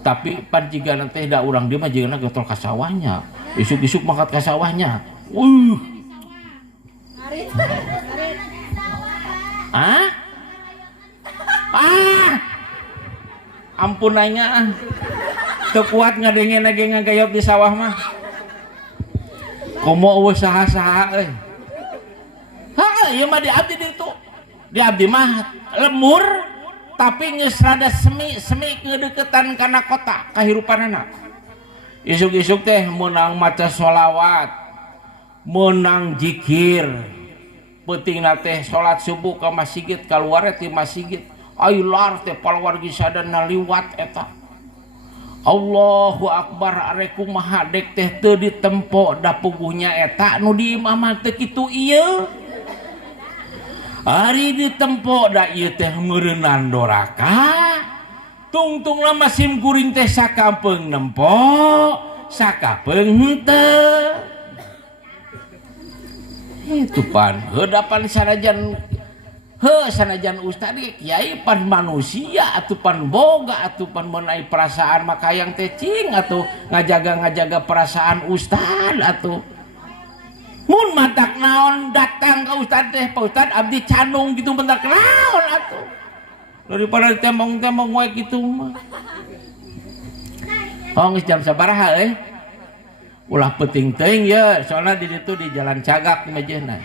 Tapi pan jigana teh da urang dieu mah jigana gotol ka sawahnya. Isuk-isuk mangkat ka sawahnya. Ah? Ampun aingna teu kuat ngadengen lagi ngagayop di sawah mah. Komo eueuh saha-saha euy. Ieu mah di abdi ditu. Di abdi mah lemur tapi geus rada semi ngeudeukeutan kana kota kahirupanana. Isuk-isuk teh meunang maca sholawat, meunang zikir. Pentingna teh salat subuh ka masjid kaluar ti masjid. Ailar teh palawargi sadana liwat eta. Allahu Akbar are kumaha dek teh teu ditempo da puguhnya eta nu di imah mah teu kitu ieu. Ari ditempo da ieu teh meureunan doraka. Tungtungna masim kuring teh sakapeung nempo, sakapeung henteu. Itu pan heudapan sanajan sanajan ustad kiai pan manusia atuh pan boga atuh pan meunai perasaan maka yang teh cing atuh ngajaga perasaan ustad atuh mun matak naon datang ka ustad teh Pak Ustad abdi canung gitu bentar naon atuh daripada tembong-tembong wae kitu mah. Oh geus jam sabaraha ulah penting teuing ye soalna di ditu di Jalan Cagak di Majena.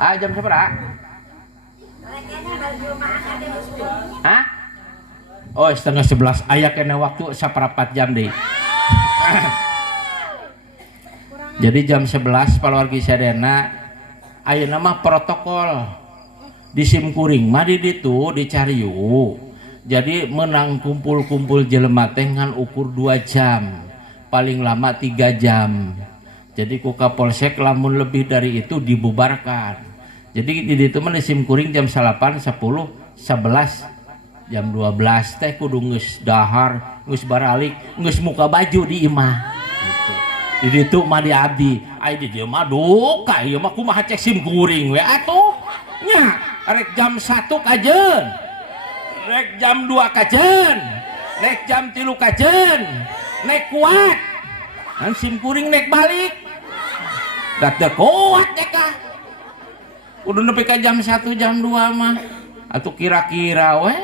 Jam berapa? Hah? Oh 10:30 aya kena waktu saparapat jam deh. Jadi jam 11 paluargi sadayana ayeuna mah protokol di simkuring mah di ditu di Cariu. Jadi menang kumpul-kumpul jelema teh ngan ukur 2 jam. Paling lama 3 jam. Jadi ku Kapolsek lamun lebih dari itu dibubarkan. Jadi di ditu mah di simkuring jam 8, 10, 11, jam 12 teh kudu geus dahar, geus baralik, geus muka baju di imah. Gitu. Di ditu mah di abdi, ai di dieu mah duka ieu mah kumaha cek simkuring we atuh. Nya, rek jam 1 kajeun. Rek jam 2 kajeun. Rek jam 3 kajeun. Nek kuat. Kan simkuring nek balik. Da teu kuat deh kah. Udah nepi ka jam 1 jam 2 mah atuh kira-kira we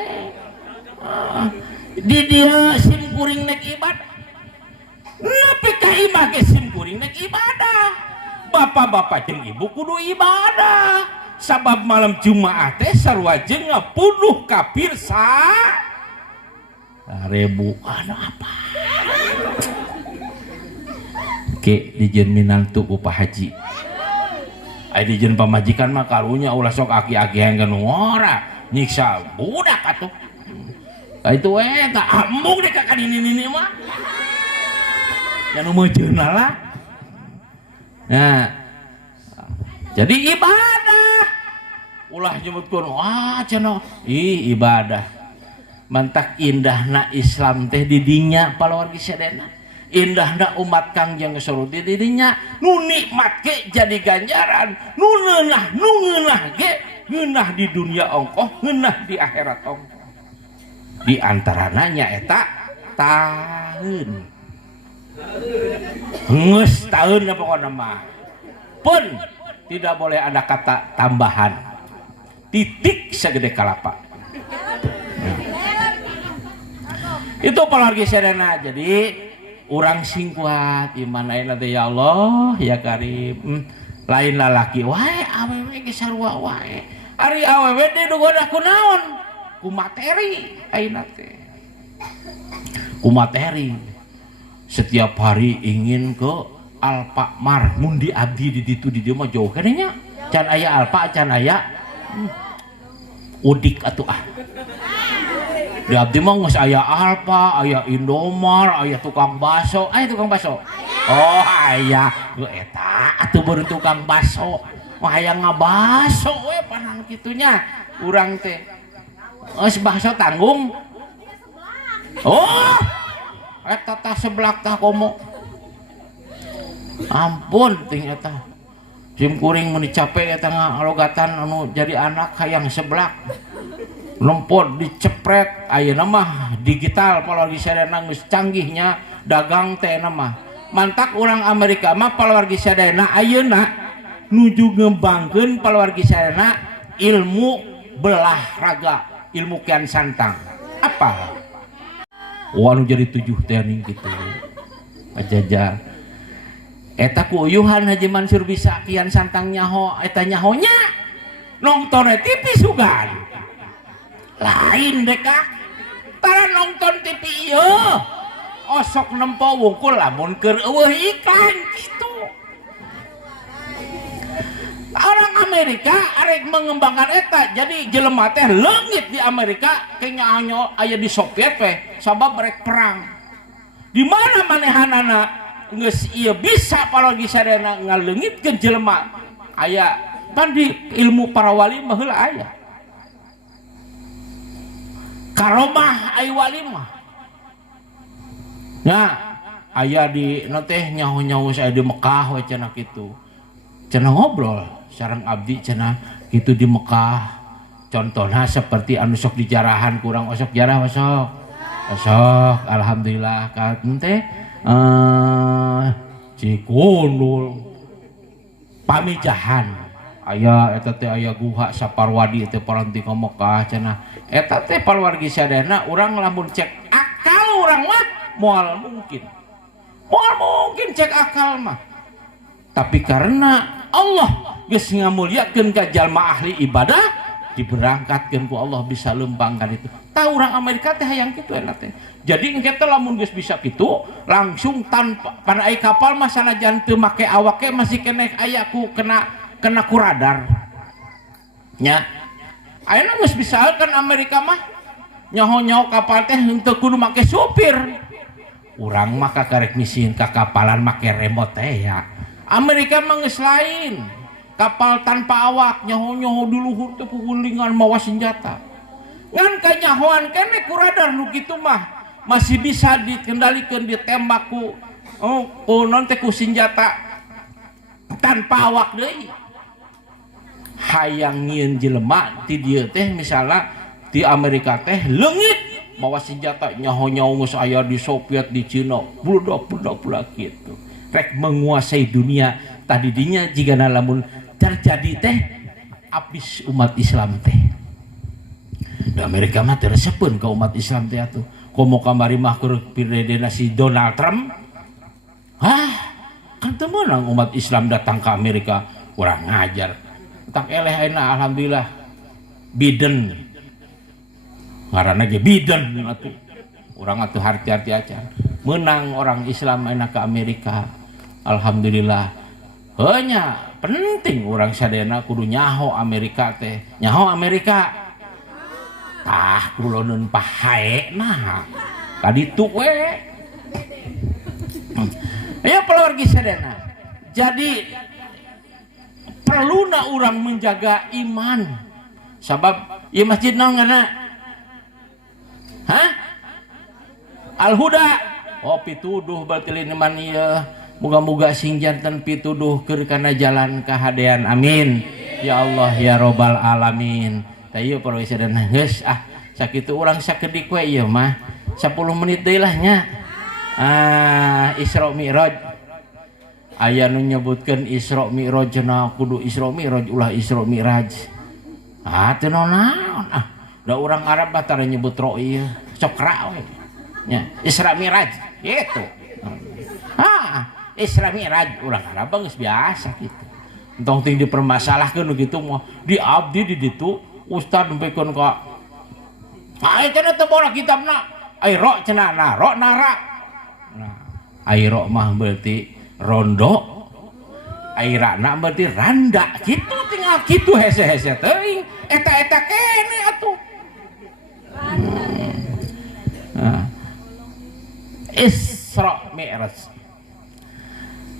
di dia simkuring nek ibadah nepi ka imah ge simkuring nek ibadah bapak-bapak jeung ibu kudu ibadah sabab malam Jumaat teh sarua jeung ngapunuh kafir ribu apa ke dijen minantu ku Pak Haji ai dijen pamajikan mah karunya ulah sok aki-aki hanggan ngora nyiksa budak atuh itu tak ambung deh kakak ini mah yang meujeuna lah. Nah jadi ibadah ulah nyebutkeun wah cenah ibadah mantak indahna Islam teh di dinya palawargi sadena indahna umat Kangjeng Surut di dinya nu nikmat ge jadi ganjaran nu ngeunah ge ngeunah di dunia ongkoh ngeunah di akhirat ongkoh di antarana nyaeta taheun geus taheun pokona mah pun tidak boleh ada kata tambahan titik segede kalapa. Itu palargi serena jadi orang singkuat iman ayeuna teh ya Allah ya Karim lain lalaki wae awewe ge sarua wae ari awewe teh digoda ku naon ku materi ayeuna teh ku materi setiap hari ingin ke Alfamart mun di abdi di ditu di dieu mah jauh kana nya can aya Alfa can aya udik atuh di abdi mah geus aya Alfa aya Indomart aya tukang baso tukang baso oh aya eta atuh baru tukang baso mah aya ngabaso we panang kitunya urang teh geus baso tanggung oh eta tah seblak tah komo ampun ting eta sim kuring mun dicape eta ngalogatan anu jadi anak hayang seblak lempot dicepret ayeuna mah digital palawargi sadayana geus canggihnya dagang teh mah mantak urang Amerika mah palawargi sadayana ayeuna nuju ngembangkeun palawargi sadayana ilmu belah raga ilmu kian santang apa wanu jadi 7 teh ning kitu pajajar eta ku uyuhan Haji Mansur bisa kian santang nyaho eta nyahonya nonton TV sugan lain deka tara nonton TV ieu osok nempo wungkul lamun keur eueuh iklan kitu orang Amerika arek mengembangkan eta jadi jelema teh leungit di Amerika kayaknya aya di Soviet teh sabab rek perang di mana manehanana geus ieu bisa palawargi sadayana ngaleungitkeun jelema aya pan di ilmu para wali mah heula aya karomah ai wali mah nya aya di na teh nyaho-nyaho saya di Mekah we cenah kitu cenah ngobrol sareng abdi cenah kitu di Mekah contohna seperti anu sok dijarahan kurang osok jarah osok alhamdulillah ka teh Cikundul pamijahan aya eta teh aya guha Saparwadi teh paranti ka Mekah cenah eta teh paluargi sadayana urang lamun cek akal urang mah moal mungkin cek akal mah tapi karena Allah geus ngamulyakeun ka jalma ahli ibadah diberangkatkeun ku Allah bisa lempangkan itu tah urang Amerika teh hayang kitu eta teh jadi engke teh lamun geus bisa kitu langsung tanpa pan aya kapal mah sanajan teu make awak ge masih keneh aya ku kena ku radar nya ayeuna geus bisa kan Amerika mah nyaho-nyaho kapal teh henteu kudu make supir urang mah kakarek misihin ka kapalan make remote teh ya Amerika mah geus lain kapal tanpa awak nyaho-nyaho di luhur teh pugulingan mawa senjata ngan kanyahoan keneh ku radar nu kitu mah masih bisa dikendalikan ditembak ku non teh ku senjata tanpa awak deui hayang nyieun jelema ti dieu teh misalnya di Amerika teh leungit mawa senjata nyaho-nyaho geus aya di Soviet di Cina budak-budak pula kitu rek menguasai dunia tadi dinya jigana lamun terjadi teh abis umat Islam teh di Amerika mah teu resepeun ka umat Islam teh atuh komo kamari mah keur piredena si Donald Trump kan teu meunang umat Islam datang ke Amerika kurang ngajar. Tak eleh ayeuna alhamdulillah Biden ngaranna ge Biden atuh. Urang atuh hati-hati aja. Menang orang Islam ayeuna ke Amerika. Alhamdulillah. Heunya penting urang sadayana kudu nyaho Amerika teh. Nyaho Amerika. Tah kuloneun pahae nah. Kaditu we. Ya keluarga sadayana. Jadi perluna urang menjaga iman. Sabab ieu masjid naon ngaranna? Hah? Al-Huda. Oh pituduh batilin iman ieu. Moga-moga sing janten pituduh keur kana jalan kahadean. Amin. Ya Allah ya Rabbal alamin. Tah ieu para sadayana geus sakitu urang sakedik we ieu mah. 10 menit deui lah nya. Isra Mi'raj. Aya nu nyebutkeun Isra Mi'raj na kudu Isra Mi'raj ulah Isra Mi'raj. Teu naon. Da urang Arab batara nyebut ro ieu. Cokra we. Nya Isra Mi'raj gitu. Isra Mi'raj urang Arab geus biasa kitu. Entong ting dipermasalahkeun kitu mah di abdi di ditu ustad nempekeun ka ai cenah teu bola kitabna. Ai ro cenah na ro nara. Nah, ai ro mah berarti rondo. Ai rana berarti randa. Kitu tinggal kitu hese-hese teuing. Eta-eta kene atuh. Isra Mi'raj.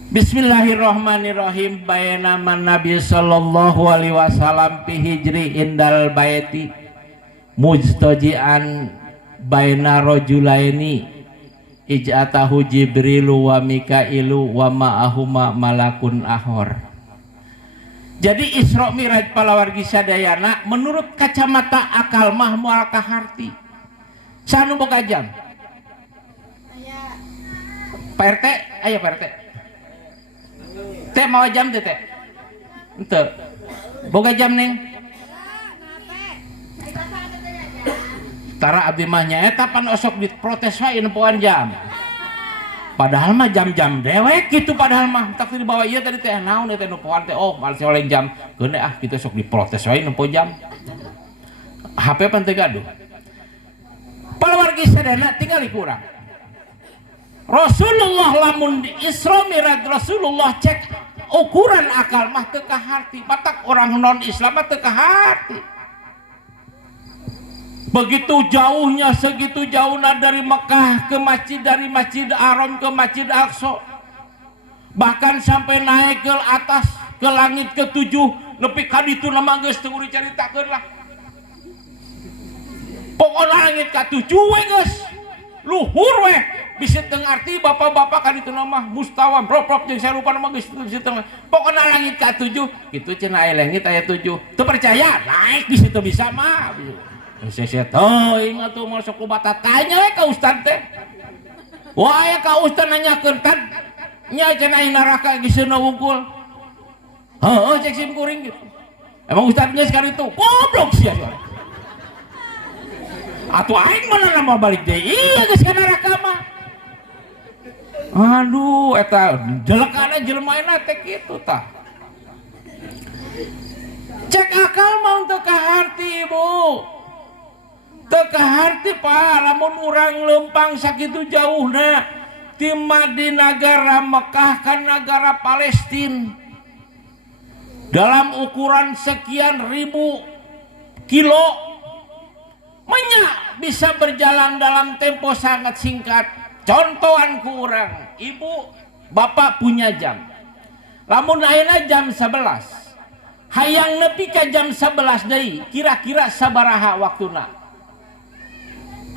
Bismillahirrahmanirrahim. Bayana man Nabi sallallahu alaihi wasallam fi hijri indal baiti mujtajian baina rajulaini ij'atahu Jibrilu wa Mikailu wa ma'ahuma malakun ahor. Jadi Isra Mi'raj palawargi sadayana menurut kacamata akal mah moal kaharti. Sanu boga jam? Pak RT, ayo Pak RT. Teh mau jam teh teh? Henteu. Boga jam neng? Tara abdi mah nyaeta pan osok diprotes wae nempoan jam. Padahal mah jam-jam dewek gitu padahal mah tak dibawa ieu tadi teh naon teh nempoan teh oh mal oleh jam geune kitu sok diprotes wae nempo jam. HP pan teh gaduh. Palawargi sadana tinggali kurang. Rasulullah lamun Isra Mi'raj Rasulullah cek ukuran akal mah teu kaharti. Batak orang non Islam mah teu kaharti. Begitu jauhnya segitu jauhnya dari Mekah ke masjid, dari Masjid Haram ke Masjid Aqsa, bahkan sampai naik ke atas ke langit ke-7 nepi ka ditu nama geus teu dicaritakeun lah. Pokona langit ka-7 we geus luhur we bisa teu ngarti bapak-bapak ka ditu nama mustawan prop jeung sarupa nama geus bisa teu. Pokona langit ka-7 kitu cenah aya langit aya 7. Teu percaya naik di situ bisa mah. Saya tahu ingat tuh masuk ke batat tanya we ka ustad teh. Wah ya ka ustad nanyakeun tad nya cenah neraka geusna wungkul. Heeh cek sim kuring gitu. Emang ustad geus kari itu goblok sia. Atuh aing mana nama balik deui iya geus ka neraka mah. Aduh eta jelekana jelemaina teh kitu tah. Cek akal mah teu kaharti Bu. Teu kaharti Pak lamun urang leumpang sakitu jauhna ti di negara Mekah ka negara Palestina dalam ukuran sekian ribu kilo menya bisa berjalan dalam tempo sangat singkat. Contohan ku urang ibu bapak punya jam lamun ayeuna jam 11 hayang nepi ka jam 11 deui kira-kira sabaraha waktuna?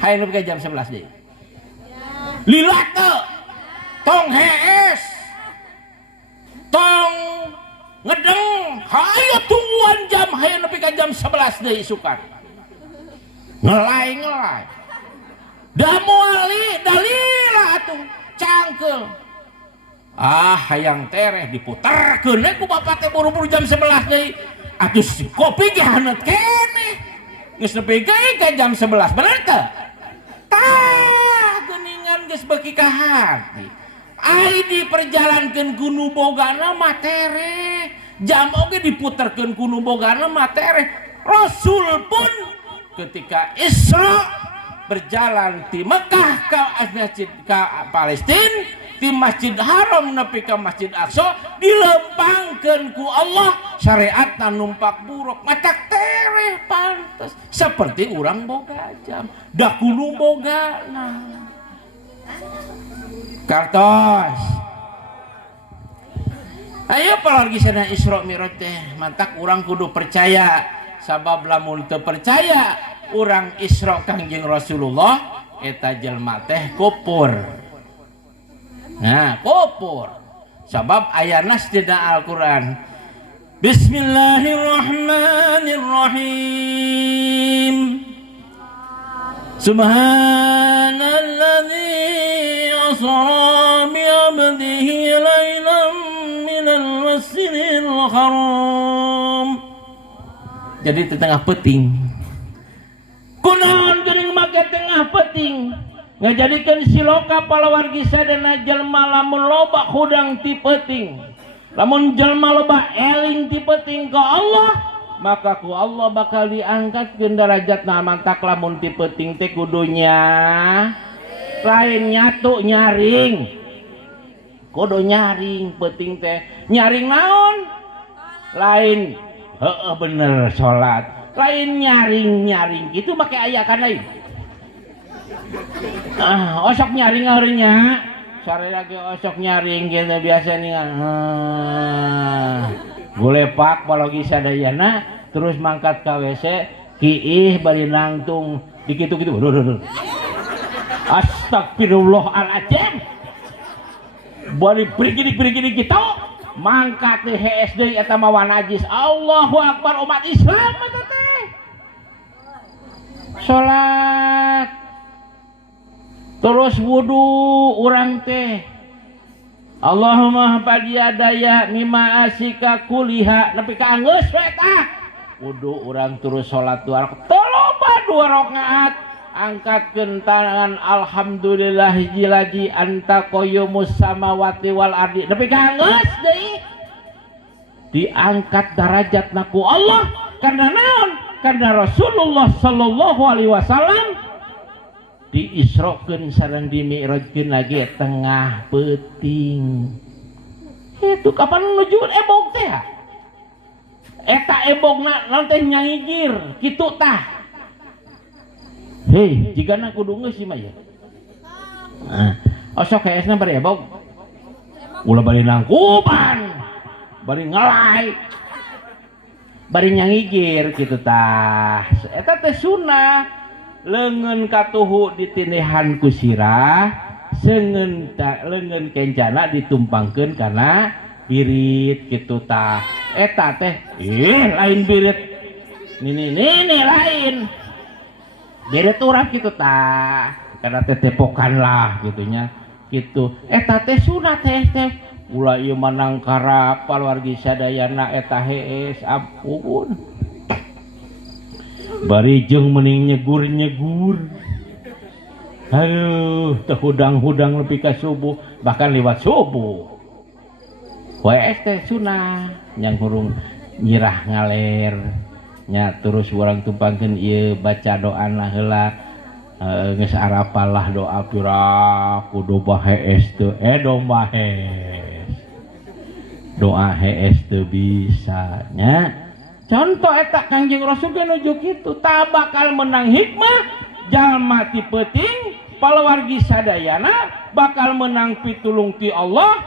Hayang nepi ka jam 11 deui. Lila teu tong hees tong ngedeng hayu tungguan jam hayang nepi ka jam 11 deui sukan. Ngelai da moali dalila atuh cangkeul. Hayang tereh diputerkeun ku bapak teh buru-buru jam 11 deui. Atuh kopi ge haneut keneh. Geus nepi ka jam 11 bener teu? Tah geuningan geus beuki ka hati. Ai diperjalankeun ku nu bogana matere, jam oge diputerkeun ku nu bogana matere. Rasul pun ketika Isra berjalan di Mekah ke Palestina, di Masjid Haram nepi ka Masjid Aqsa, dilempangkeun ku Allah syariatna numpak buruk macak tereh pantes seperti urang boga jam da kudu bogana kartos. Ayo palargi sana Isra Mi'raj teh mantak urang kudu percaya, sabab lamun teu percaya urang Isra Kangjeng Rasulullah eta jelema teh kufur. Nah, kufur. Sabab aya nas dina Al-Qur'an. Bismillahirrahmanirrahim. Subhanalladzi asra bi 'abdihi lailan minal masjidil haram. Jadi di tengah peting. Kunaon geuning make tengah peting? Ngajadikeun siloka palawargi sadana jelema lamun loba hudang ti peuting, lamun jelema loba eling ti peuting ka Allah, maka ku Allah bakal diangkatkeun derajatna. Mantak lamun ti peuting teh kudunya lain nyatu nyaring, kudu nyaring peuting teh. Nyaring naon? Lain heueuh bener salat, lain nyaring gitu make aya kan lain. Osok nyaring harinya sore lagi osok nyaring gitu biasa nih gulepak palogi sadayana terus mangkat ke WC kiih bari nangtung dikitu-kitu. Astagfirullahaladzim, bari pergi gitu mangkat di HSD eta mawa najis. Allahu Akbar, umat Islam eta teh salat terus wudu urang teh Allahumma padiyadaya mimma asika kuliha nepi ka anggeus we tah wudu urang terus salat 2 rakaat angkatkeun tangan alhamdulillah jilaji anta qayyumus samawati wal ardi nepi ka anggeus deui diangkat darajatna ku Allah karena naon? Karena Rasulullah sallallahu alaihi wasallam diisrokeun sareng dimi'rajkeun lagi tengah peuting. Itu kapan nujukeun ebog teh? Eta ebogna naon teh nyangigir kitu tah. Hei, jigana kudu geus ieu mah ya. Osok heesna bari ebog. Ulah bari nangkuban, bari ngelai, bari nyangigir kitu tah. Eta teh sunah. Leungeun katuhu ditinehan ku sirah, seungeun leungeun kencana ditumpangkeun kana birit kitu tah. Eta teh lain birit. Nini lain. Birit urang kitu tah. Kana teh tepokan lah gitunya. Kitu. Eta teh sunah teh. Ulah ieu manang karap paluargi sadayana eta hees ampun. Bari jeung mending nyegur aduh teh hudang nepi ka subuh bahkan lewat subuh wae teh sunah yang hurung nyirah ngaler nya terus urang tumpangkeun ieu baca doana heula geus arapalah doa pira kudu bahees teu domba hees doa hees teu bisa nya. Contoh eta Kangjeng Rasul ge nuju kitu tah bakal menang hikmah jalma ti peuting palawargi sadayana bakal menang pitulung ti Allah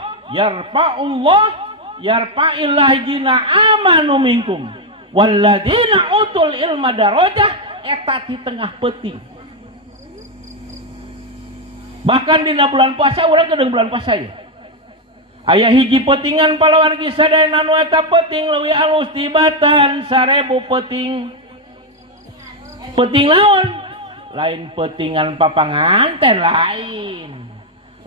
yarfa'il ladzina amanu minkum walladzina utul ilma darajah eta ti tengah peuting. Bahkan dina bulan puasa urang kedeung bulan puasa ya. Aya hiji peutingan palawargi sadayana nu eta peuting leuwih alus tibatan 1000 peuting. Peuting naon? Lain peutingan papanganten lain.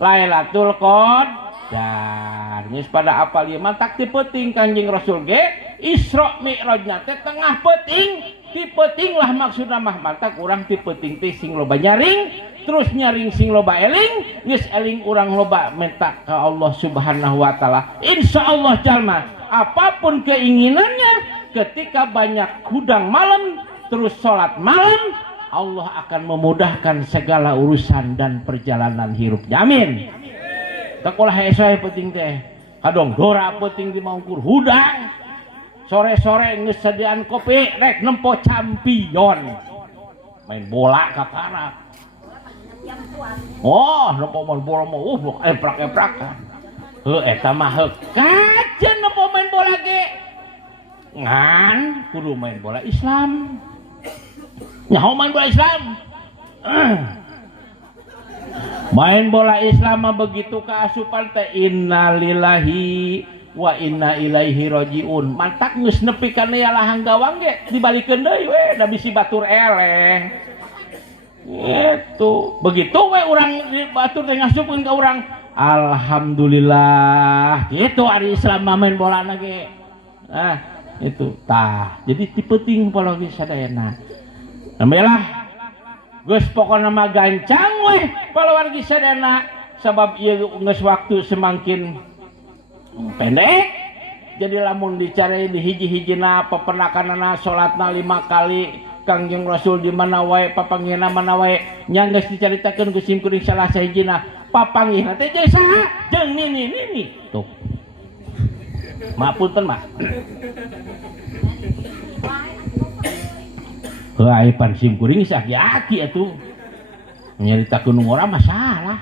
Lailatul Qadar. Geus pada apal ieu mantak ti peuting Kanjeng Rasul ge Isra Mi'rajna teh tengah peuting. Ti peuting lah maksudna mah mantak urang ti peuting teh sing loba nyaring, terus nyaring sing loba eling geus eling urang loba minta ke Allah Subhanahu wa taala. Insyaallah jalma apapun keinginannya ketika banyak hudang malam terus salat malam Allah akan memudahkan segala urusan dan perjalanan hirupnya. Amin. Takulah esai penting teh. Kadong dora penting di mangkur hudang. Sore-sore geus sediaan kopi rek nempo champion. Main bola ka kana. Oh, nempo main bola mah eprak-eprakan. Heuh eta mah heuh kajen nempo main bola ge. Ngan kudu main bola Islam. Nyaho main bola Islam. Main bola Islam mah begitu kaasupan teh innalillahi wa inna ilaihi rajiun. Mantak geus nepi ka lahan gawang ge dibalikeun deui we da bisi batur eleh. Gitu. Begitu we urang di batur teh ngasupkeun ka urang. Alhamdulillah. Gitu ari Islam mah main bola na ge. Nah, itu tah. Jadi tipeting pologi sadayana. Nambelah geus pokona mah gancang weh palawargi sadana sabab ieu geus waktu semakin pendek jadi lamun dicari di hiji-hijina pepernakanana salatna 5 kali Kangjeng Rasul di mana wae papanggihna mana wae nya geus dicaritakeun ku sim kuring salah sahijina papanggihna teh jeung saha jeung nini tuh maapunten mak heuh pan sim kuring sakit atuh nyaritakeun urang masalah.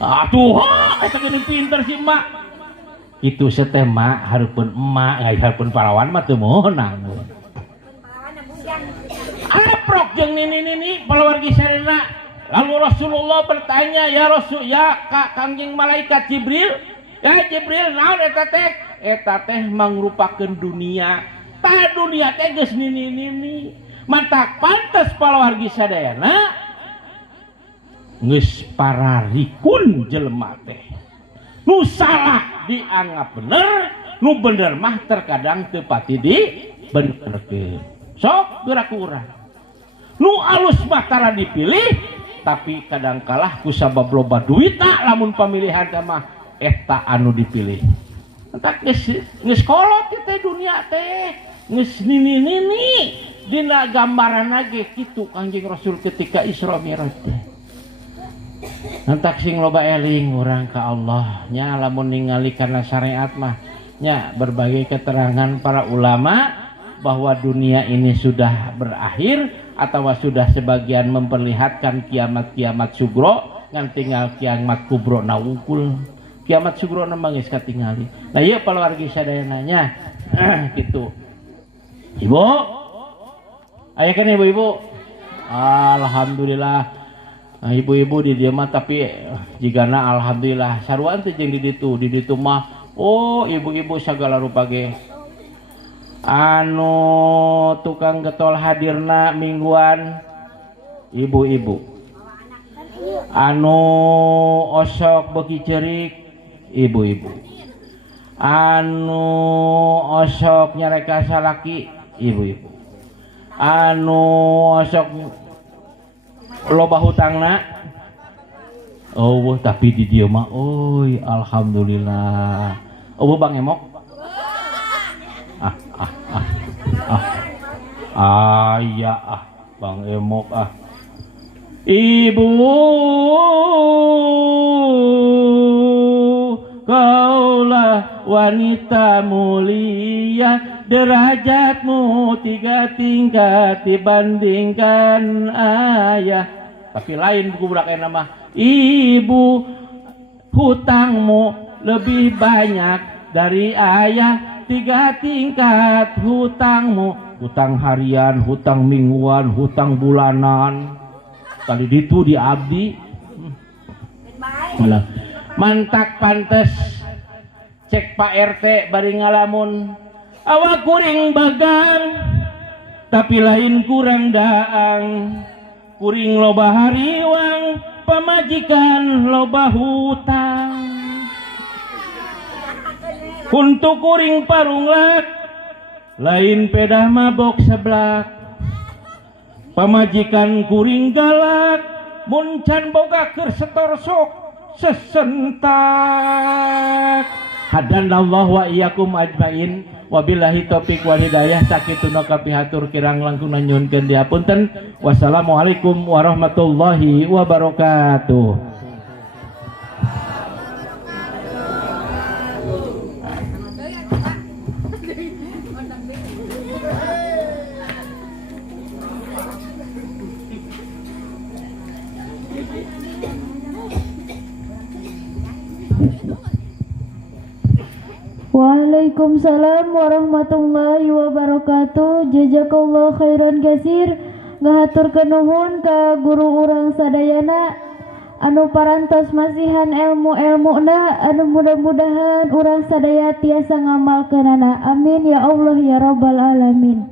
Atuh, eta geuning pinter si mak. Kitu seteh mak hareupeun emak, hareupeun parawan mah teu meunang. Aprok jeung nini palawargi sarena. Lalu Rasulullah bertanya, "Ya Rasul, ya Kangjeng malaikat Jibril, ya Jibril naon eta teh?" Eta teh mangrupakeun dunia. Tah dunia teh geus nini. Mantak pantes palawargi sadayana geus pararikun jelema teh. Nu salah dianggap bener, nu bener mah terkadang teu pati dibenerkeun. Sok gerak urang. Nu alus mah tara dipilih, tapi kadang kalah ku sabab loba duitna lamun pamilihan mah eta anu dipilih. Entak geus kolot teh dunia teh. Geus nini dina gambaran lagi kitu Kangjeng Rasul ketika Isra Mi'raj teh. Entak sing loba eling urang ka Allah nya lamun ningali kana syariat mah nya berbagai keterangan para ulama bahwa dunia ini sudah berakhir atau sudah sebagian memperlihatkan kiamat sugro ngan tinggal kiamat kubro na wungkul. Kiamat sugro na geus katingali. Nah ieu palawargi sadayana nya kitu. Ibu, ayah kan ibu-ibu, alhamdulillah, nah, ibu-ibu di dia mah tapi jigana alhamdulillah, saruan teh jeung di ditu mah, oh ibu-ibu segala rupa ge, anu tukang getol hadirna mingguan, ibu-ibu, anu osok beki cerik, ibu-ibu, anu osok nyareka salaki. Ibu-ibu anu osok loba hutangna oh tapi di dieu mah oi alhamdulillah oh Bang Emok iya Bang Emok ibu kaulah wanita mulia derajatmu 3 tingkat dibandingkan ayah tapi lain budak nama ibu hutangmu lebih banyak dari ayah 3 tingkat hutangmu hutang harian, hutang mingguan, hutang bulanan kali itu diabdi mantak pantes cek Pak RT bari ngalamun awak kuring bagang tapi lain kurang daang kuring loba hariwang pamajikan loba hutang untuk kuring parunglak lain pedah mabok seblak pamajikan kuring galak muncan boga keur setorsok sesentak. Hadanallah wa iyyakum ajmain. Wabillahi taufiq wal hidayah. Sakituna kapihatur kirang langkung nyuhunkeun dihapunten. Wassalamualaikum warahmatullahi wabarakatuh. Waalaikumsalam warahmatullahi wabarakatuh. Jazakallah khairan kasir. Ngahaturkeun nuhun ka guru urang sadayana anu parantos masihan ilmu-ilmuna anu mudah-mudahan urang sadaya tiasa ngamalkeunana. Amin ya Allah ya rabbal alamin.